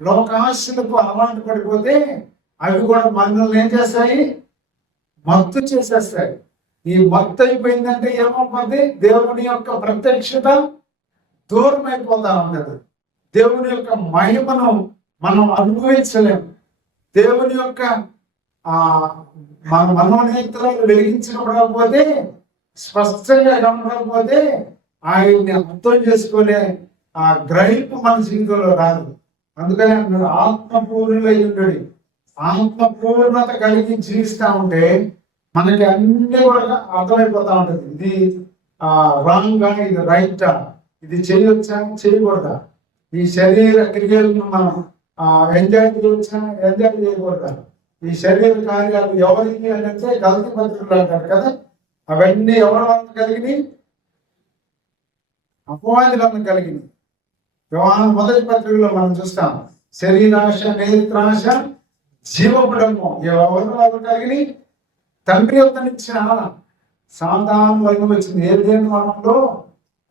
లోకాశలకు అలవాటు పడిపోతే అవి కూడా మనల్ని ఏం చేస్తాయి? మత్తు చేసేస్తాయి. ఈ మత్తు అయిపోయిందంటే ఏమవుతుంది? దేవుని యొక్క ప్రత్యక్షత దూరం అయిపోతా ఉంటది. దేవుని యొక్క మహిమను మనం అనుభవించలేము. దేవుని యొక్క మన మనోనేత్రాలు వెలిగించకపోతే, స్పష్టంగా కనపడకపోతే ఆయన్ని అర్థం చేసుకునే ఆ గ్రహింపు మన జీవితంలో రాదు. అందుకని అన్నాడు ఆత్మపూర్ణులై ఉండడి. ఆత్మపూర్ణత కలిగి జీవిస్తా ఉంటే మనకి అన్ని కూడా అర్థమైపోతా ఉంటుంది. ఇది రాంగా, ఇది రైటా, ఇది చేయవచ్చా, చేయకూడదా, ఈ శరీర క్రియలను మనం ఎంజాయ్ చేయవచ్చా, ఎంజాయ్ చేయకూడదా, ఈ శరీర కార్యాలు ఎవరికి అని అంటే గలతీ పత్రికలు అంటారు కదా, అవన్నీ ఎవరి వల్ల కలిగినాయి? అపవాది వల్ల కలిగినాయి. యోహాను మొదటి పత్రికలో మనం చూస్తాం, శరీరాశ, నేత్రాశ, జీవపుడము ఎవరి వల్ల కలిగినాయి? తండ్రి యొక్క నుంచి సాధారణ వల్ల వచ్చింది. ఏదైనా వనంలో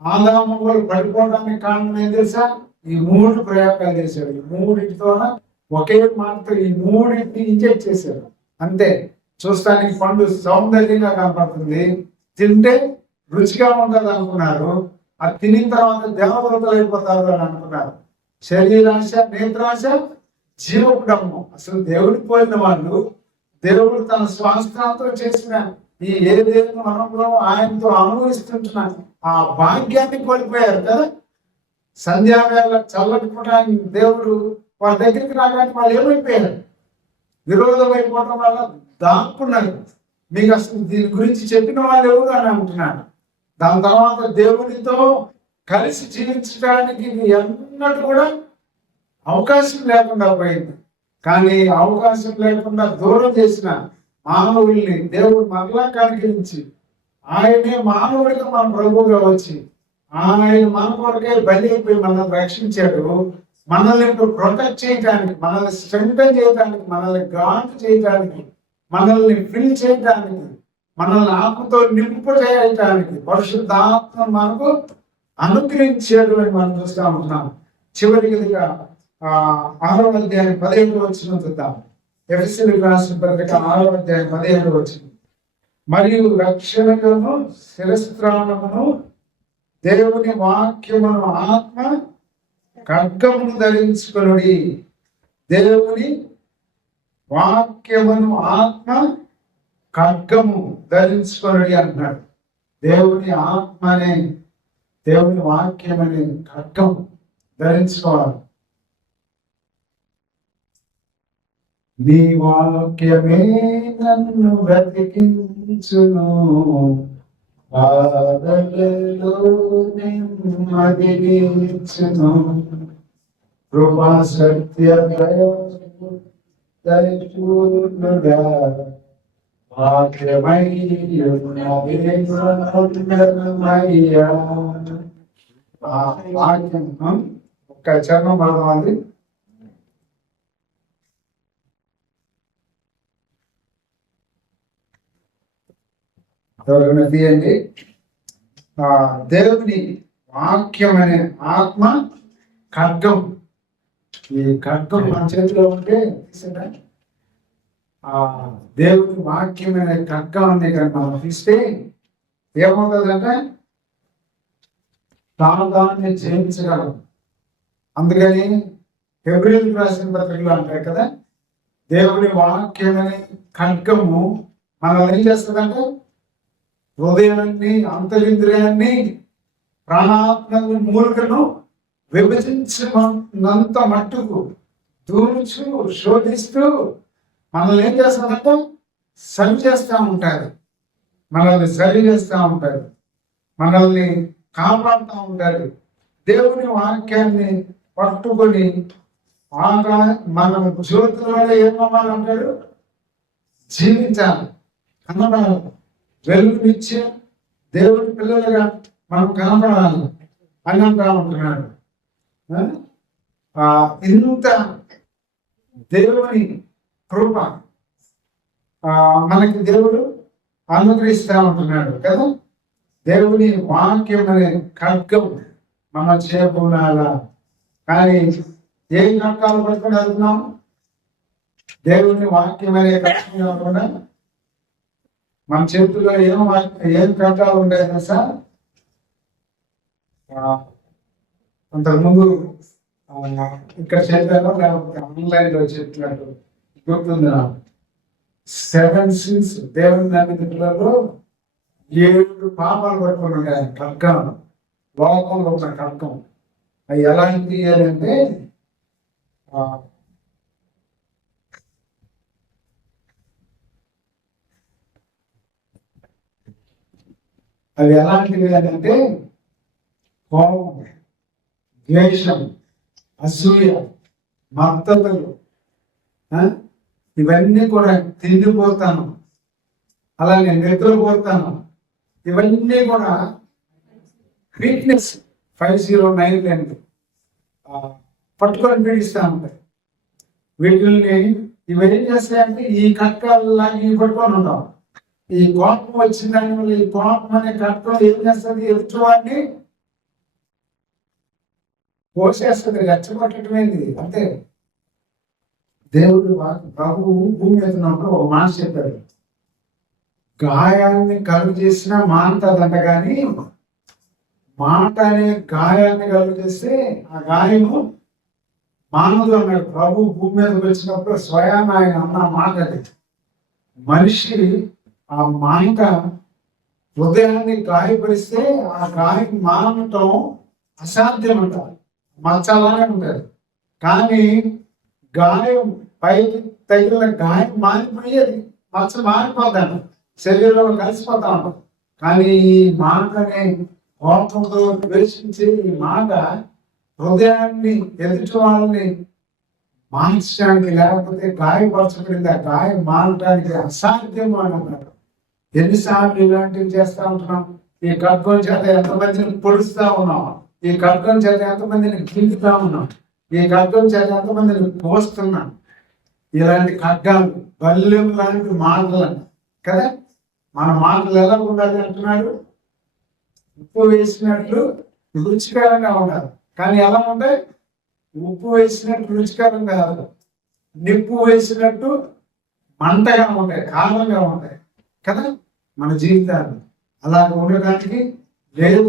ఆదాము పడిపోవడానికి కారణం ఏం తెలుసా? ఈ 3 ప్రయోగాలు చేశాడు. ఈ 3తో ఒకే మాటతో ఈ 3 ఇంజెక్ట్ చేశాడు. అంతే. చూస్తానికి పండు సౌందర్యంగా కనపడుతుంది, తింటే రుచిగా ఉంటుంది అనుకున్నారు. అది తినిన తర్వాత దేవదూతలు అయిపోతారు అని అనుకున్నారు. శరీరాశ, నేత్రాశ, జీవపుడము. అసలు దేవుడికి పోయిన వాళ్ళు, దేవుడు తన స్వాస్థ్యంతో చేసిన ఈ ఏదేను మనంలో ఆయనతో అనుభవిస్తుంటున్నాను ఆ భాగ్యాన్ని కోల్పోయారు కదా. సంధ్యావేళ చల్లటి పుటాన్ని దేవుడు వాళ్ళ దగ్గరికి రాగానే వాళ్ళు ఏమైపోయారు? విరోధం అయిపోవడం వల్ల దాక్కున్నారు. మీకు అసలు దీని గురించి చెప్పిన వాళ్ళు ఎవరు అని అంటున్నాను. దాని తర్వాత దేవునితో కలిసి జీవించడానికి ఎన్నడూ కూడా అవకాశం లేకుండా పోయింది. కానీ అవకాశం లేకుండా దూరం చేసిన మానవుల్ని దేవుడు మరలా కనికరించి ఆయనే మానవుడిగా మన ప్రభువుగా వచ్చి ఆయన మన కొరకే బలి అయిపోయి మనల్ని రక్షించాడు. మనల్ని ప్రొటెక్ట్ చేయడానికి, మనల్ని స్ట్రెంగ్తన్ చేయడానికి, మనల్ని గాంట్ చేయడానికి, మనల్ని ఫిల్ చేయడానికి, మనల్ని ఆత్మతో నింపు చేయడానికి పరిశుద్ధాత్మ మనకు అనుగ్రహించాడు అని మనం చూస్తూ ఉంటున్నాం. చివరికి 6వ అధ్యాయం 17 వచనం చూద్దాం. ఎఫెసీయులకు రాసిన పత్రిక 6వ అధ్యాయం 17 వచనం. మరియు రక్షణను శిరస్త్రాణమును దేవుని వాక్యమును ఆత్మ ఖడ్గమును ధరించుకొనుడి. దేవుని వాక్యమును ఆత్మ ఖడ్గము ధరించుకొనుడి అంటున్నాడు. దేవుని ఆత్మనే, దేవుని వాక్యమనే ఖడ్గం ధరించుకోవాలి. నీ వాక్యమే నన్ను బ్రతికించును, బాధలలో నెమ్మదినిచ్చును, కృపా సత్య దయపూర్ణుడా వాక్యమయ్యా. వాక్యం ఒక్క చరణం పడదామండి. ఎవరైనా తీయండి. దేవుని వాక్యం అనే ఆత్మ ఖడ్గం. ఈ ఖడ్గం మన చేతిలో ఉంటే దేవుని వాక్యం అనే ఖడ్గం అనే కానీ మనం తీస్తే ఏమవుతుందంటే దాన్ని జయించగలం. అందుకని హెబ్రీయులకు రాసిన పత్రికలో అంటారు కదా, దేవుని వాక్యం అనే ఖడ్గము మనల్ని ఏం చేస్తుందంటే హృదయాన్ని, అంతరింద్రియాన్ని, ప్రాణాత్మ మూలికను విభజించినంత మట్టుకు దూర్చు శోధిస్తూ మనల్ని ఏం చేస్తామంటే సరి చేస్తూ ఉంటారు. మనల్ని సరి చేస్తూ ఉంటారు, మనల్ని కాపాడుతూ ఉంటారు. దేవుని వాక్యాన్ని పట్టుకొని మన జ్యోతుల వల్ల ఏమవ్వాలి అంటాడు, జీవించాలి, కనబడాలి, వెలుగునిచ్చే దేవుడి పిల్లలుగా మనం కనబడాలి అని అంటున్నాడు. ఇంత దేవుని కృప మనకి దేవుడు అనుగ్రహిస్తా ఉంటున్నాడు కదా. దేవుని వాక్యం అనే ఖడ్గం మన చేపూనాల. కానీ ఏం ఖడ్గాలు పట్టుకుని వెళ్తున్నాం? దేవుని వాక్యం అనే ఖడ్గం కాకుండా మన చేతుల్లో ఏం ఖడ్గాలు ఉంటాయి సార్? అంతకుముందు ఇక్కడ చెప్పాను, లేకపోతే ఆన్లైన్ లో చెప్పినట్టు గుర్తుంది నాకు. 7 sins దేవుని నమ్మికలలో 7 పాపాలు పట్టుకుని ఉంటాయి. ఖడ్గం, లోకంలో ఉన్న ఖడ్గం. అవి ఎలాంటి అంటే అవి ఎలాంటివి అంటే కోపం, ద్వేషం, అసూయ, మత్తతులు, ఇవన్నీ కూడా తిండిపోతాను, అలాగే నిద్రపోతాను, ఇవన్నీ కూడా వీక్నెస్ 509 పట్టుకొని పీడిస్తూ ఉంటాయి. వీటిని ఇవేం చేస్తాయంటే ఈ కట్కాలలాగా ఇవి పట్టుకొని ఉంటాం. ఈ కోపం వచ్చిన దాని వల్ల ఈ కోపం అనే కట్టం ఏం చేస్తుంది? ఎదుటివాడిని పోసేస్తుంది, రెచ్చగొట్టడమేంది అంతే. దేవుడు ప్రభువు భూమి మీద ఉన్నప్పుడు ఒక మాట చెప్పాడు, గాయాన్ని కలుగు చేసినా మానుతుందంట, కానీ మాట అనే గాయాన్ని కలుగు చేస్తే ఆ గాయము మానవుడు అన్నాడు. ప్రభు భూమి మీదకి వచ్చినప్పుడు స్వయాన్ని ఆయన అన్న మాట అది. మనిషి ఆ మాట హృదయాన్ని గాయపరిస్తే ఆ గాయం మానటం అసాధ్యం అంటారు, మచ్చలానే ఉంటుంది. కానీ గాయం పైకి తగిలిన గాయం మారిపోయేది, మచ్చ మారిపోతాను, శరీరంలో కలిసిపోతా ఉంటాం. కానీ ఈ మాటని కోపంతో ద్వేషించే ఈ మాట హృదయాన్ని ఎదుటి వాళ్ళని మార్చడానికి, లేకపోతే గాయపరచబడింది ఆ గాయం మారటానికి అసాధ్యం అని అన్నాడు. ఎన్నిసార్లు ఇలాంటివి చేస్తా ఉంటున్నాం? ఈ ఖడ్గం చేత ఎంతమందిని పొడుస్తా ఉన్నాం, ఈ ఖడ్గం చేత ఎంతమందిని గిల్లుతా ఉన్నాం, ఈ ఖడ్గం చేత ఎంతమందిని పోస్తున్నాం. ఇలాంటి ఖడ్గాలు బల్యం లాంటి మాటలు కదా. మన మాటలు ఎలా ఉండాలి అంటున్నాడు? ఉప్పు వేసినట్లు రుచికరంగా ఉండాలి. కానీ ఎలా ఉంటాయి? ఉప్పు వేసినట్టు రుచికరం కాదు, నిప్పు వేసినట్టు మంటగా ఉంటాయి, కారంగా ఉంటాయి కదా. మన జీవితాలు అలాగ ఉండడానికి లేదు.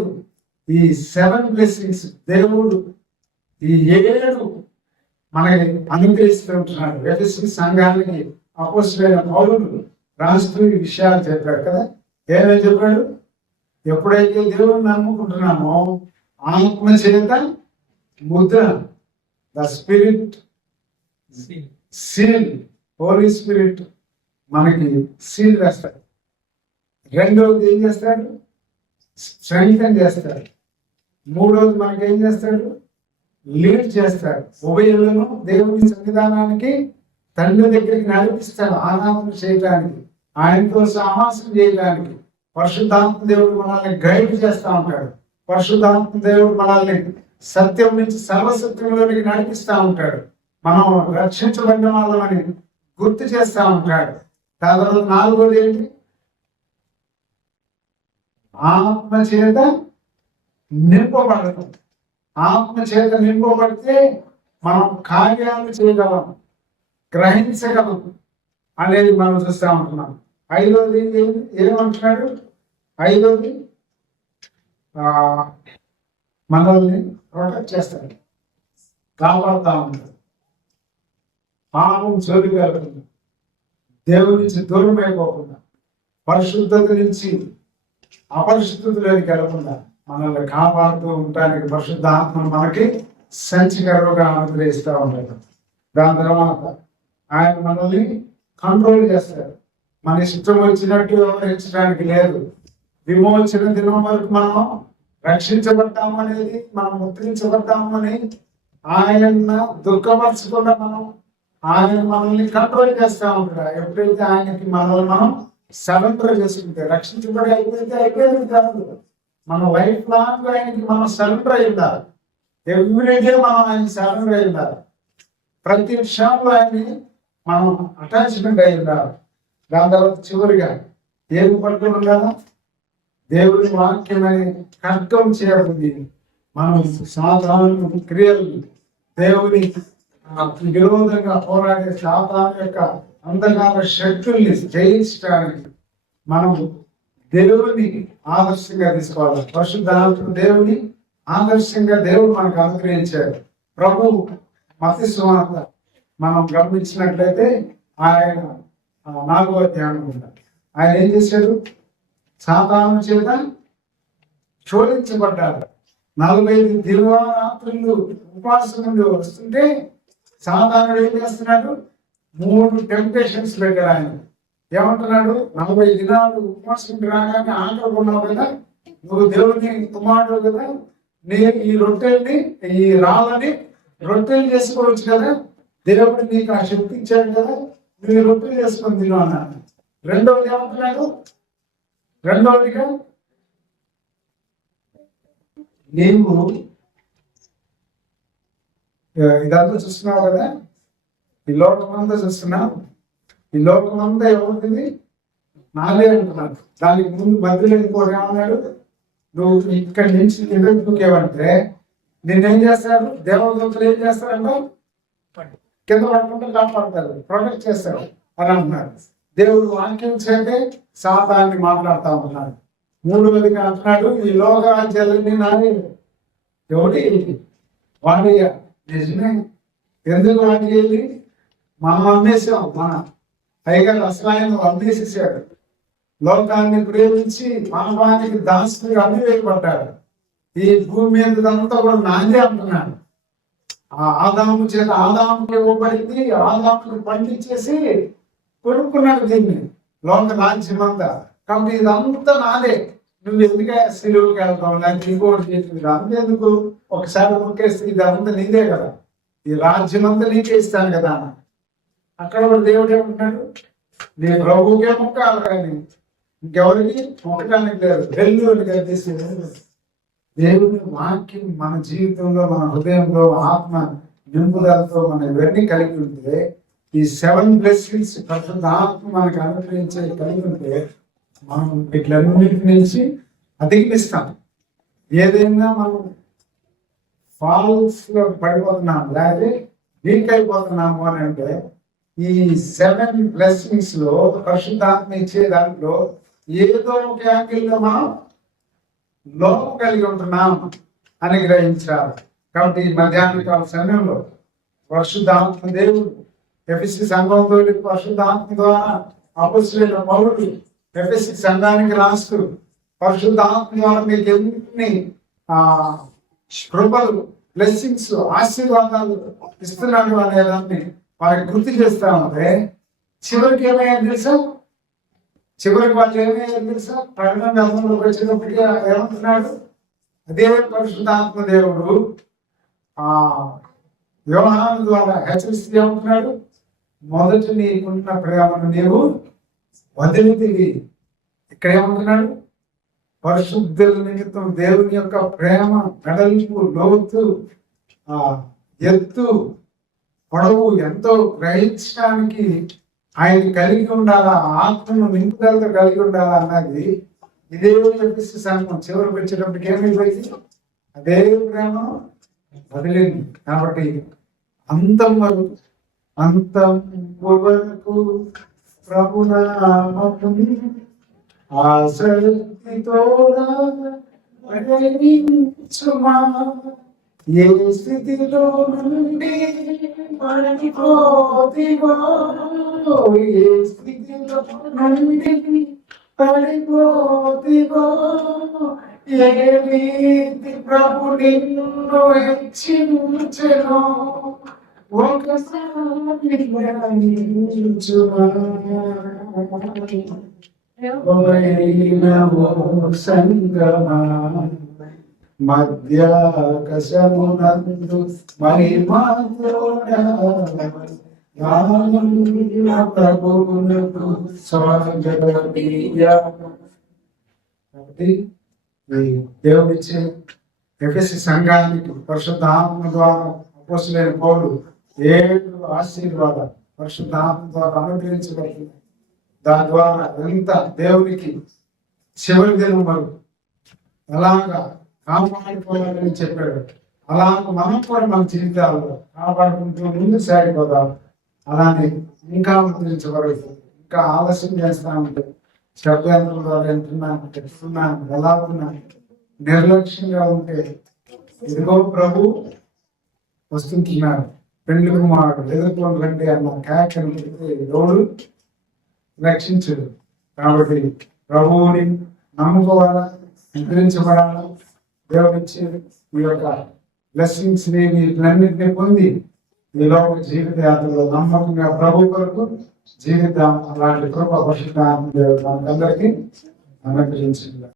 ఈ 7 blessings దేవుడు ఈ 7 మనకి అనుగ్రహిస్తూ ఉంటున్నాడు. ఎఫెసీ సంఘానికి అపోస్తలుడైన పౌలుడు రాస్తూ ఈ విషయాలు చెప్పాడు కదా. ఏమేమి చెప్పాడు? ఎప్పుడైతే దేవుడిని నమ్ముకుంటున్నామో ఆత్మ చేత ముద్ర, the spirit seal, holy spirit మనకి సీల్ వేస్తాడు. రెండవది ఏం చేస్తాడు? స్ట్రెంగ్తన్ చేస్తాడు. మూడవది మనకి ఏం చేస్తాడు? లీడ్ చేస్తాడు. ఉభయులను దేవుని సన్నిధానానికి తండ్రి దగ్గరికి నడిపిస్తాడు, ఆరాధన చేయడానికి, ఆయనతో సమాసం చేయడానికి. పరిశుద్ధాత్మ దేవుడు మనల్ని గైడ్ చేస్తూ ఉంటాడు. పరిశుద్ధాత్మ దేవుడు మనల్ని సత్యం నుంచి సర్వసత్యంలోనికి నడిపిస్తూ ఉంటాడు. మనం రక్షించబడిన వాళ్ళని గుర్తు చేస్తూ ఉంటాడు. దాని తర్వాత 4వది ఏంటి? ఆత్మ చేత నింపబడటం. ఆత్మ చేత నింపబడితే మనం కార్యాలు చేయగలం, గ్రహించగలం అనేది మనం చూస్తూ ఉంటున్నాం. 5వది ఏమంటున్నాడు? 5వది మనల్ని ప్రొటెక్ట్ చేస్తాడు, కాపాడుతూ ఉంటాడు. పాపం చోటు కాకుండా, దేవుడి నుంచి దూరం అయిపోకుండా, పరిశుద్ధత నుంచి అపరిశుద్ధతలోకి వెళ్ళకుండా మనల్ని కాపాడుతూ ఉండటానికి పరిశుద్ధ ఆత్మను మనకి సంచికరువుగా అనుగ్రహిస్తూ ఉంటాడు. దాని తర్వాత ఆయన మనల్ని కంట్రోల్ చేస్తాడు. మన ఇష్టం వచ్చినట్టు వ్యవహరించడానికి లేదు. విమోచన దినం వరకు మనం రక్షించబడ్డాము అనేది, మనం ముద్రించబడ్డాము అని ఆయన దుఃఖపరచకుండా ఆయన మనల్ని కంట్రోల్ చేస్తా ఉంటాడు. ఎప్పుడైతే ఆయనకి మనల్ని మనం సరెండర్ చేసుకుంటే, రక్షించబడి అయిపోయేది కాదు. మన లైఫ్ లాంగ్ ఆయనకి మనం సరెండర్ అయి ఉండాలి. ఎవ్రీడే మనం ఆయనకి సరెండర్ అయి ఉండాలి. ప్రతి విషయంలో ఆయన్ని మనం అటాచ్మెంట్ అయి ఉండాలి. దాని తర్వాత చివరిగా ఏమి పట్టుకుని ఉండాలా? దేవుడి వాక్యమని ఖడ్గం చేయబడింది. మనం సాధారణ క్రియలు, దేవుని విరోధంగా పోరాడే సాతాను యొక్క అంధకార శక్తుల్ని జయించడానికి మనం దేవుని ఆదర్శంగా తీసుకోవాలి. పరిశుద్ధాత్మ దేవుని ఆదర్శంగా దేవుడు మనకు అనుగ్రహించాడు. ప్రభు మత్తయి సువార్త మనం గమనించినట్లయితే ఆయన 4వ అధ్యాయం ఆయన ఏం చేశాడు? సాతాను చేత శోధించబడ్డాడు. 45 దివారాత్రులు ఉపవాసం నుండి వస్తుంటే సాతానుడు ఏం చేస్తున్నాడు? 3 టెంప్టేషన్స్ పెట్టాడు. ఆయన ఏమంటున్నాడు? 40 దినాలు ఉపవాసం రాగానే ఆకలికున్నావు కదా, నువ్వు దేవుడిని కుమారుడు కదా, నేను ఈ రొట్టెల్ని, ఈ రాళ్ళని రొట్టెలు చేసుకోవచ్చు కదా, దేవుడు నీకు ఆ శక్తి ఇచ్చాడు కదా, నువ్వు రొట్టెలు చేసుకొని తిను అన్నాడు. రెండవది ఏమంటున్నాడు? రెండవదిగా నీవు ఇదంతా చూస్తున్నావు కదా, ఈ లోకమంతా చూస్తున్నావు, ఈ లోకమంతా ఎవరిది? నాదే అంటున్నాడు. దానికి ముందు మధ్యలో ఇంకోటి ఏమన్నాడు? నువ్వు ఇక్కడి నుంచి ఎదురు దూకేవంటే నిన్నేం చేస్తారు? దేవదూతలు ఏం చేస్తారంటే కింద పడకుండా కాపాడతారు, ప్రొటెక్ట్ చేస్తారు అని అంటున్నారు. దేవుడు వాక్యం చేస్తే సాతాన్ని మాట్లాడుతూ ఉన్నాడు. 3వదిగా అంటున్నాడు, ఈ లోక రాజ్యాలన్నీ నాది. ఎవడి? వాడి. నిజమే. ఎందుకు వాడి? మనం అమ్మేసాం. మన పైగా అసలు ఆయన అమ్మేసేసాడు. లోకాన్ని ప్రేమించి మానవానికి దాసుగా అమ్మివేయబడ్డాడు. ఈ భూమి మీద అంతా కూడా నాందే అంటున్నాడు. ఆ ఆదాము చేత ఆదాముకి ఇవ్వబడింది, ఆదాముని పండించేసి కొనుక్కున్నాడు దీన్ని, లోక రాజ్యమంతా. కాబట్టి ఇదంతా నాదే. నువ్వు ఎందుకే సిలువుకి వెళ్తావు, నాకు ఇంకోటి చేసింది అంతేందుకు? ఒకసారి ముక్కేస్తే ఇది అంతా నీదే కదా, ఈ రాజ్యం అంతా నీకే ఇస్తాను కదా. అక్కడ కూడా దేవుడు ఏమంటున్నాడు? నీ ప్రభువుకే మొక్కాలి, కానీ ఇంకెవరికి మొక్కడానికి లేదు. వెల్లువని కట్టేసి దేవుని వాక్యం మన జీవితంలో, మన హృదయంలో ఆత్మ నింపుదలతో మనం ఇవన్నీ కలిగి ఉంటే, ఈ 7 బ్లెస్సింగ్స్ ప్రస్తుత ఆత్మ మనకు అనుగ్రహించే కలిగి ఉంటే మనం వీటిలన్నింటి నుంచి అధిగమిస్తాం. ఏదైనా మనం ఫాల్స్ లో పడిపోతున్నాం, లేదా వీక్ అయిపోతున్నాము అని అంటే, ఈ 7 బ్లెస్సింగ్స్ లో పరిశుద్ధాత్మ ఇచ్చే దాంట్లో ఏదో ఒక యాంగిల్లో మనం లోపం కలిగి ఉంటున్నాం అని గ్రహించాలి. కాబట్టి ఈ మధ్యాహ్న కాల సమయంలో పరిశుద్ధాత్మ దేవుడు ఎఫెసీ సంఘంతో పరిశుద్ధాత్మ ద్వారా అపొస్తలుడైన పౌలు ఎఫెసీ సంఘానికి రాస్తూ పరిశుద్ధాత్మ ద్వారా మీకు ఎన్ని కృపలు, బ్లెస్సింగ్స్, ఆశీర్వాదాలు ఇస్తున్నాడు అనేదాన్ని వారికి గుర్తు చేస్తా ఉంటే, చివరికి ఏమయ్యారు తెలుసా? చివరికి వాళ్ళు ఏమయ్యారు తెలుసా? ప్రకటన గ్రంథంలోకి వచ్చేటప్పటికి ఏమంటున్నాడు? అదే పరిశుద్ధాత్మ దేవుడు యోహాను ద్వారా హెచ్చరిస్తూ ఏమంటున్నాడు? మొదట నీకున్న ప్రేమను నీవు వదిలితివి. ఇక్కడ ఏమంటున్నాడు? పరిశుద్ధుల నిమిత్తం దేవుని యొక్క ప్రేమ, వెడల్పు, లోతు, ఎత్తు, పొడవు ఎంతో గ్రహించడానికి ఆయన కలిగి ఉండాలా, ఆత్మను నింపుదలతో కలిగి ఉండాలా అన్నది ఇదే ఎఫెసీ సంఘం చివరికి వచ్చేటప్పటికి ఏమైపోయింది? అదే ప్రేమ వదిలింది. కాబట్టి అంతం వరకు ప్రభునామమును ఆసక్తితోడా ప్రకటించుమా. ఏ స్థితిలో నుండి పడిపోతివో, ఏ స్థితిలో నుండి పడిపోతివో, ఏ రీతి ప్రభు నిన్ను హెచ్చించెనో ఒకసారి గ్రహించుమా. సంగమా మధ్యాకశమునందు మహిమలోన ప్రభువునకు కాబట్టి ఈ దేవుడిచ్చే ఎఫెసీ సంఘానికి పరిశుద్ధ ఆత్మ ద్వారా అపోస్తలుడైన పౌలు 7 ఆశీర్వాదాలు పరిశుద్ధ ఆత్మ ద్వారా అనుగ్రహించబడుతుంది. దాని ద్వారా ఎంత దేవునికి చివరి దినం వరకు ఎలాగా కాపాడుకోవాలని చెప్పాడు. అలాగ మనం కూడా మన జీవితాల్లో కాపాడుకుంటూ ముందు సాగిపోదాం. అలానే ఇంకా ముద్రించబడుతుంది. ఇంకా ఆలస్యం చేస్తా ఉంటే శబ్దాంతరం ద్వారా ఎంతున్నాను ఎలా ఉన్నా నిర్లక్ష్యంగా ఉంటే ఇదిగో ప్రభు వస్తుంటున్నాడు, పెళ్లి కుమారుడు ఎదుర్కొని రండి అన్న కేకను ఎవడు రక్షించడు. కాబట్టి ప్రభువుని నమ్ముకోవాలా, నిద్రించబడాలా. దేవుడిచ్చి ఈ యొక్క బ్లెస్సింగ్స్ ని వీటిలన్నింటినీ పొంది ఈ లోక జీవిత యాత్రలో నమ్మకంగా ప్రభు కొరకు జీవితం. అలాంటి కృప పరిశుద్ధ దేవుడు మనకందరికీ అనుగ్రహించింది.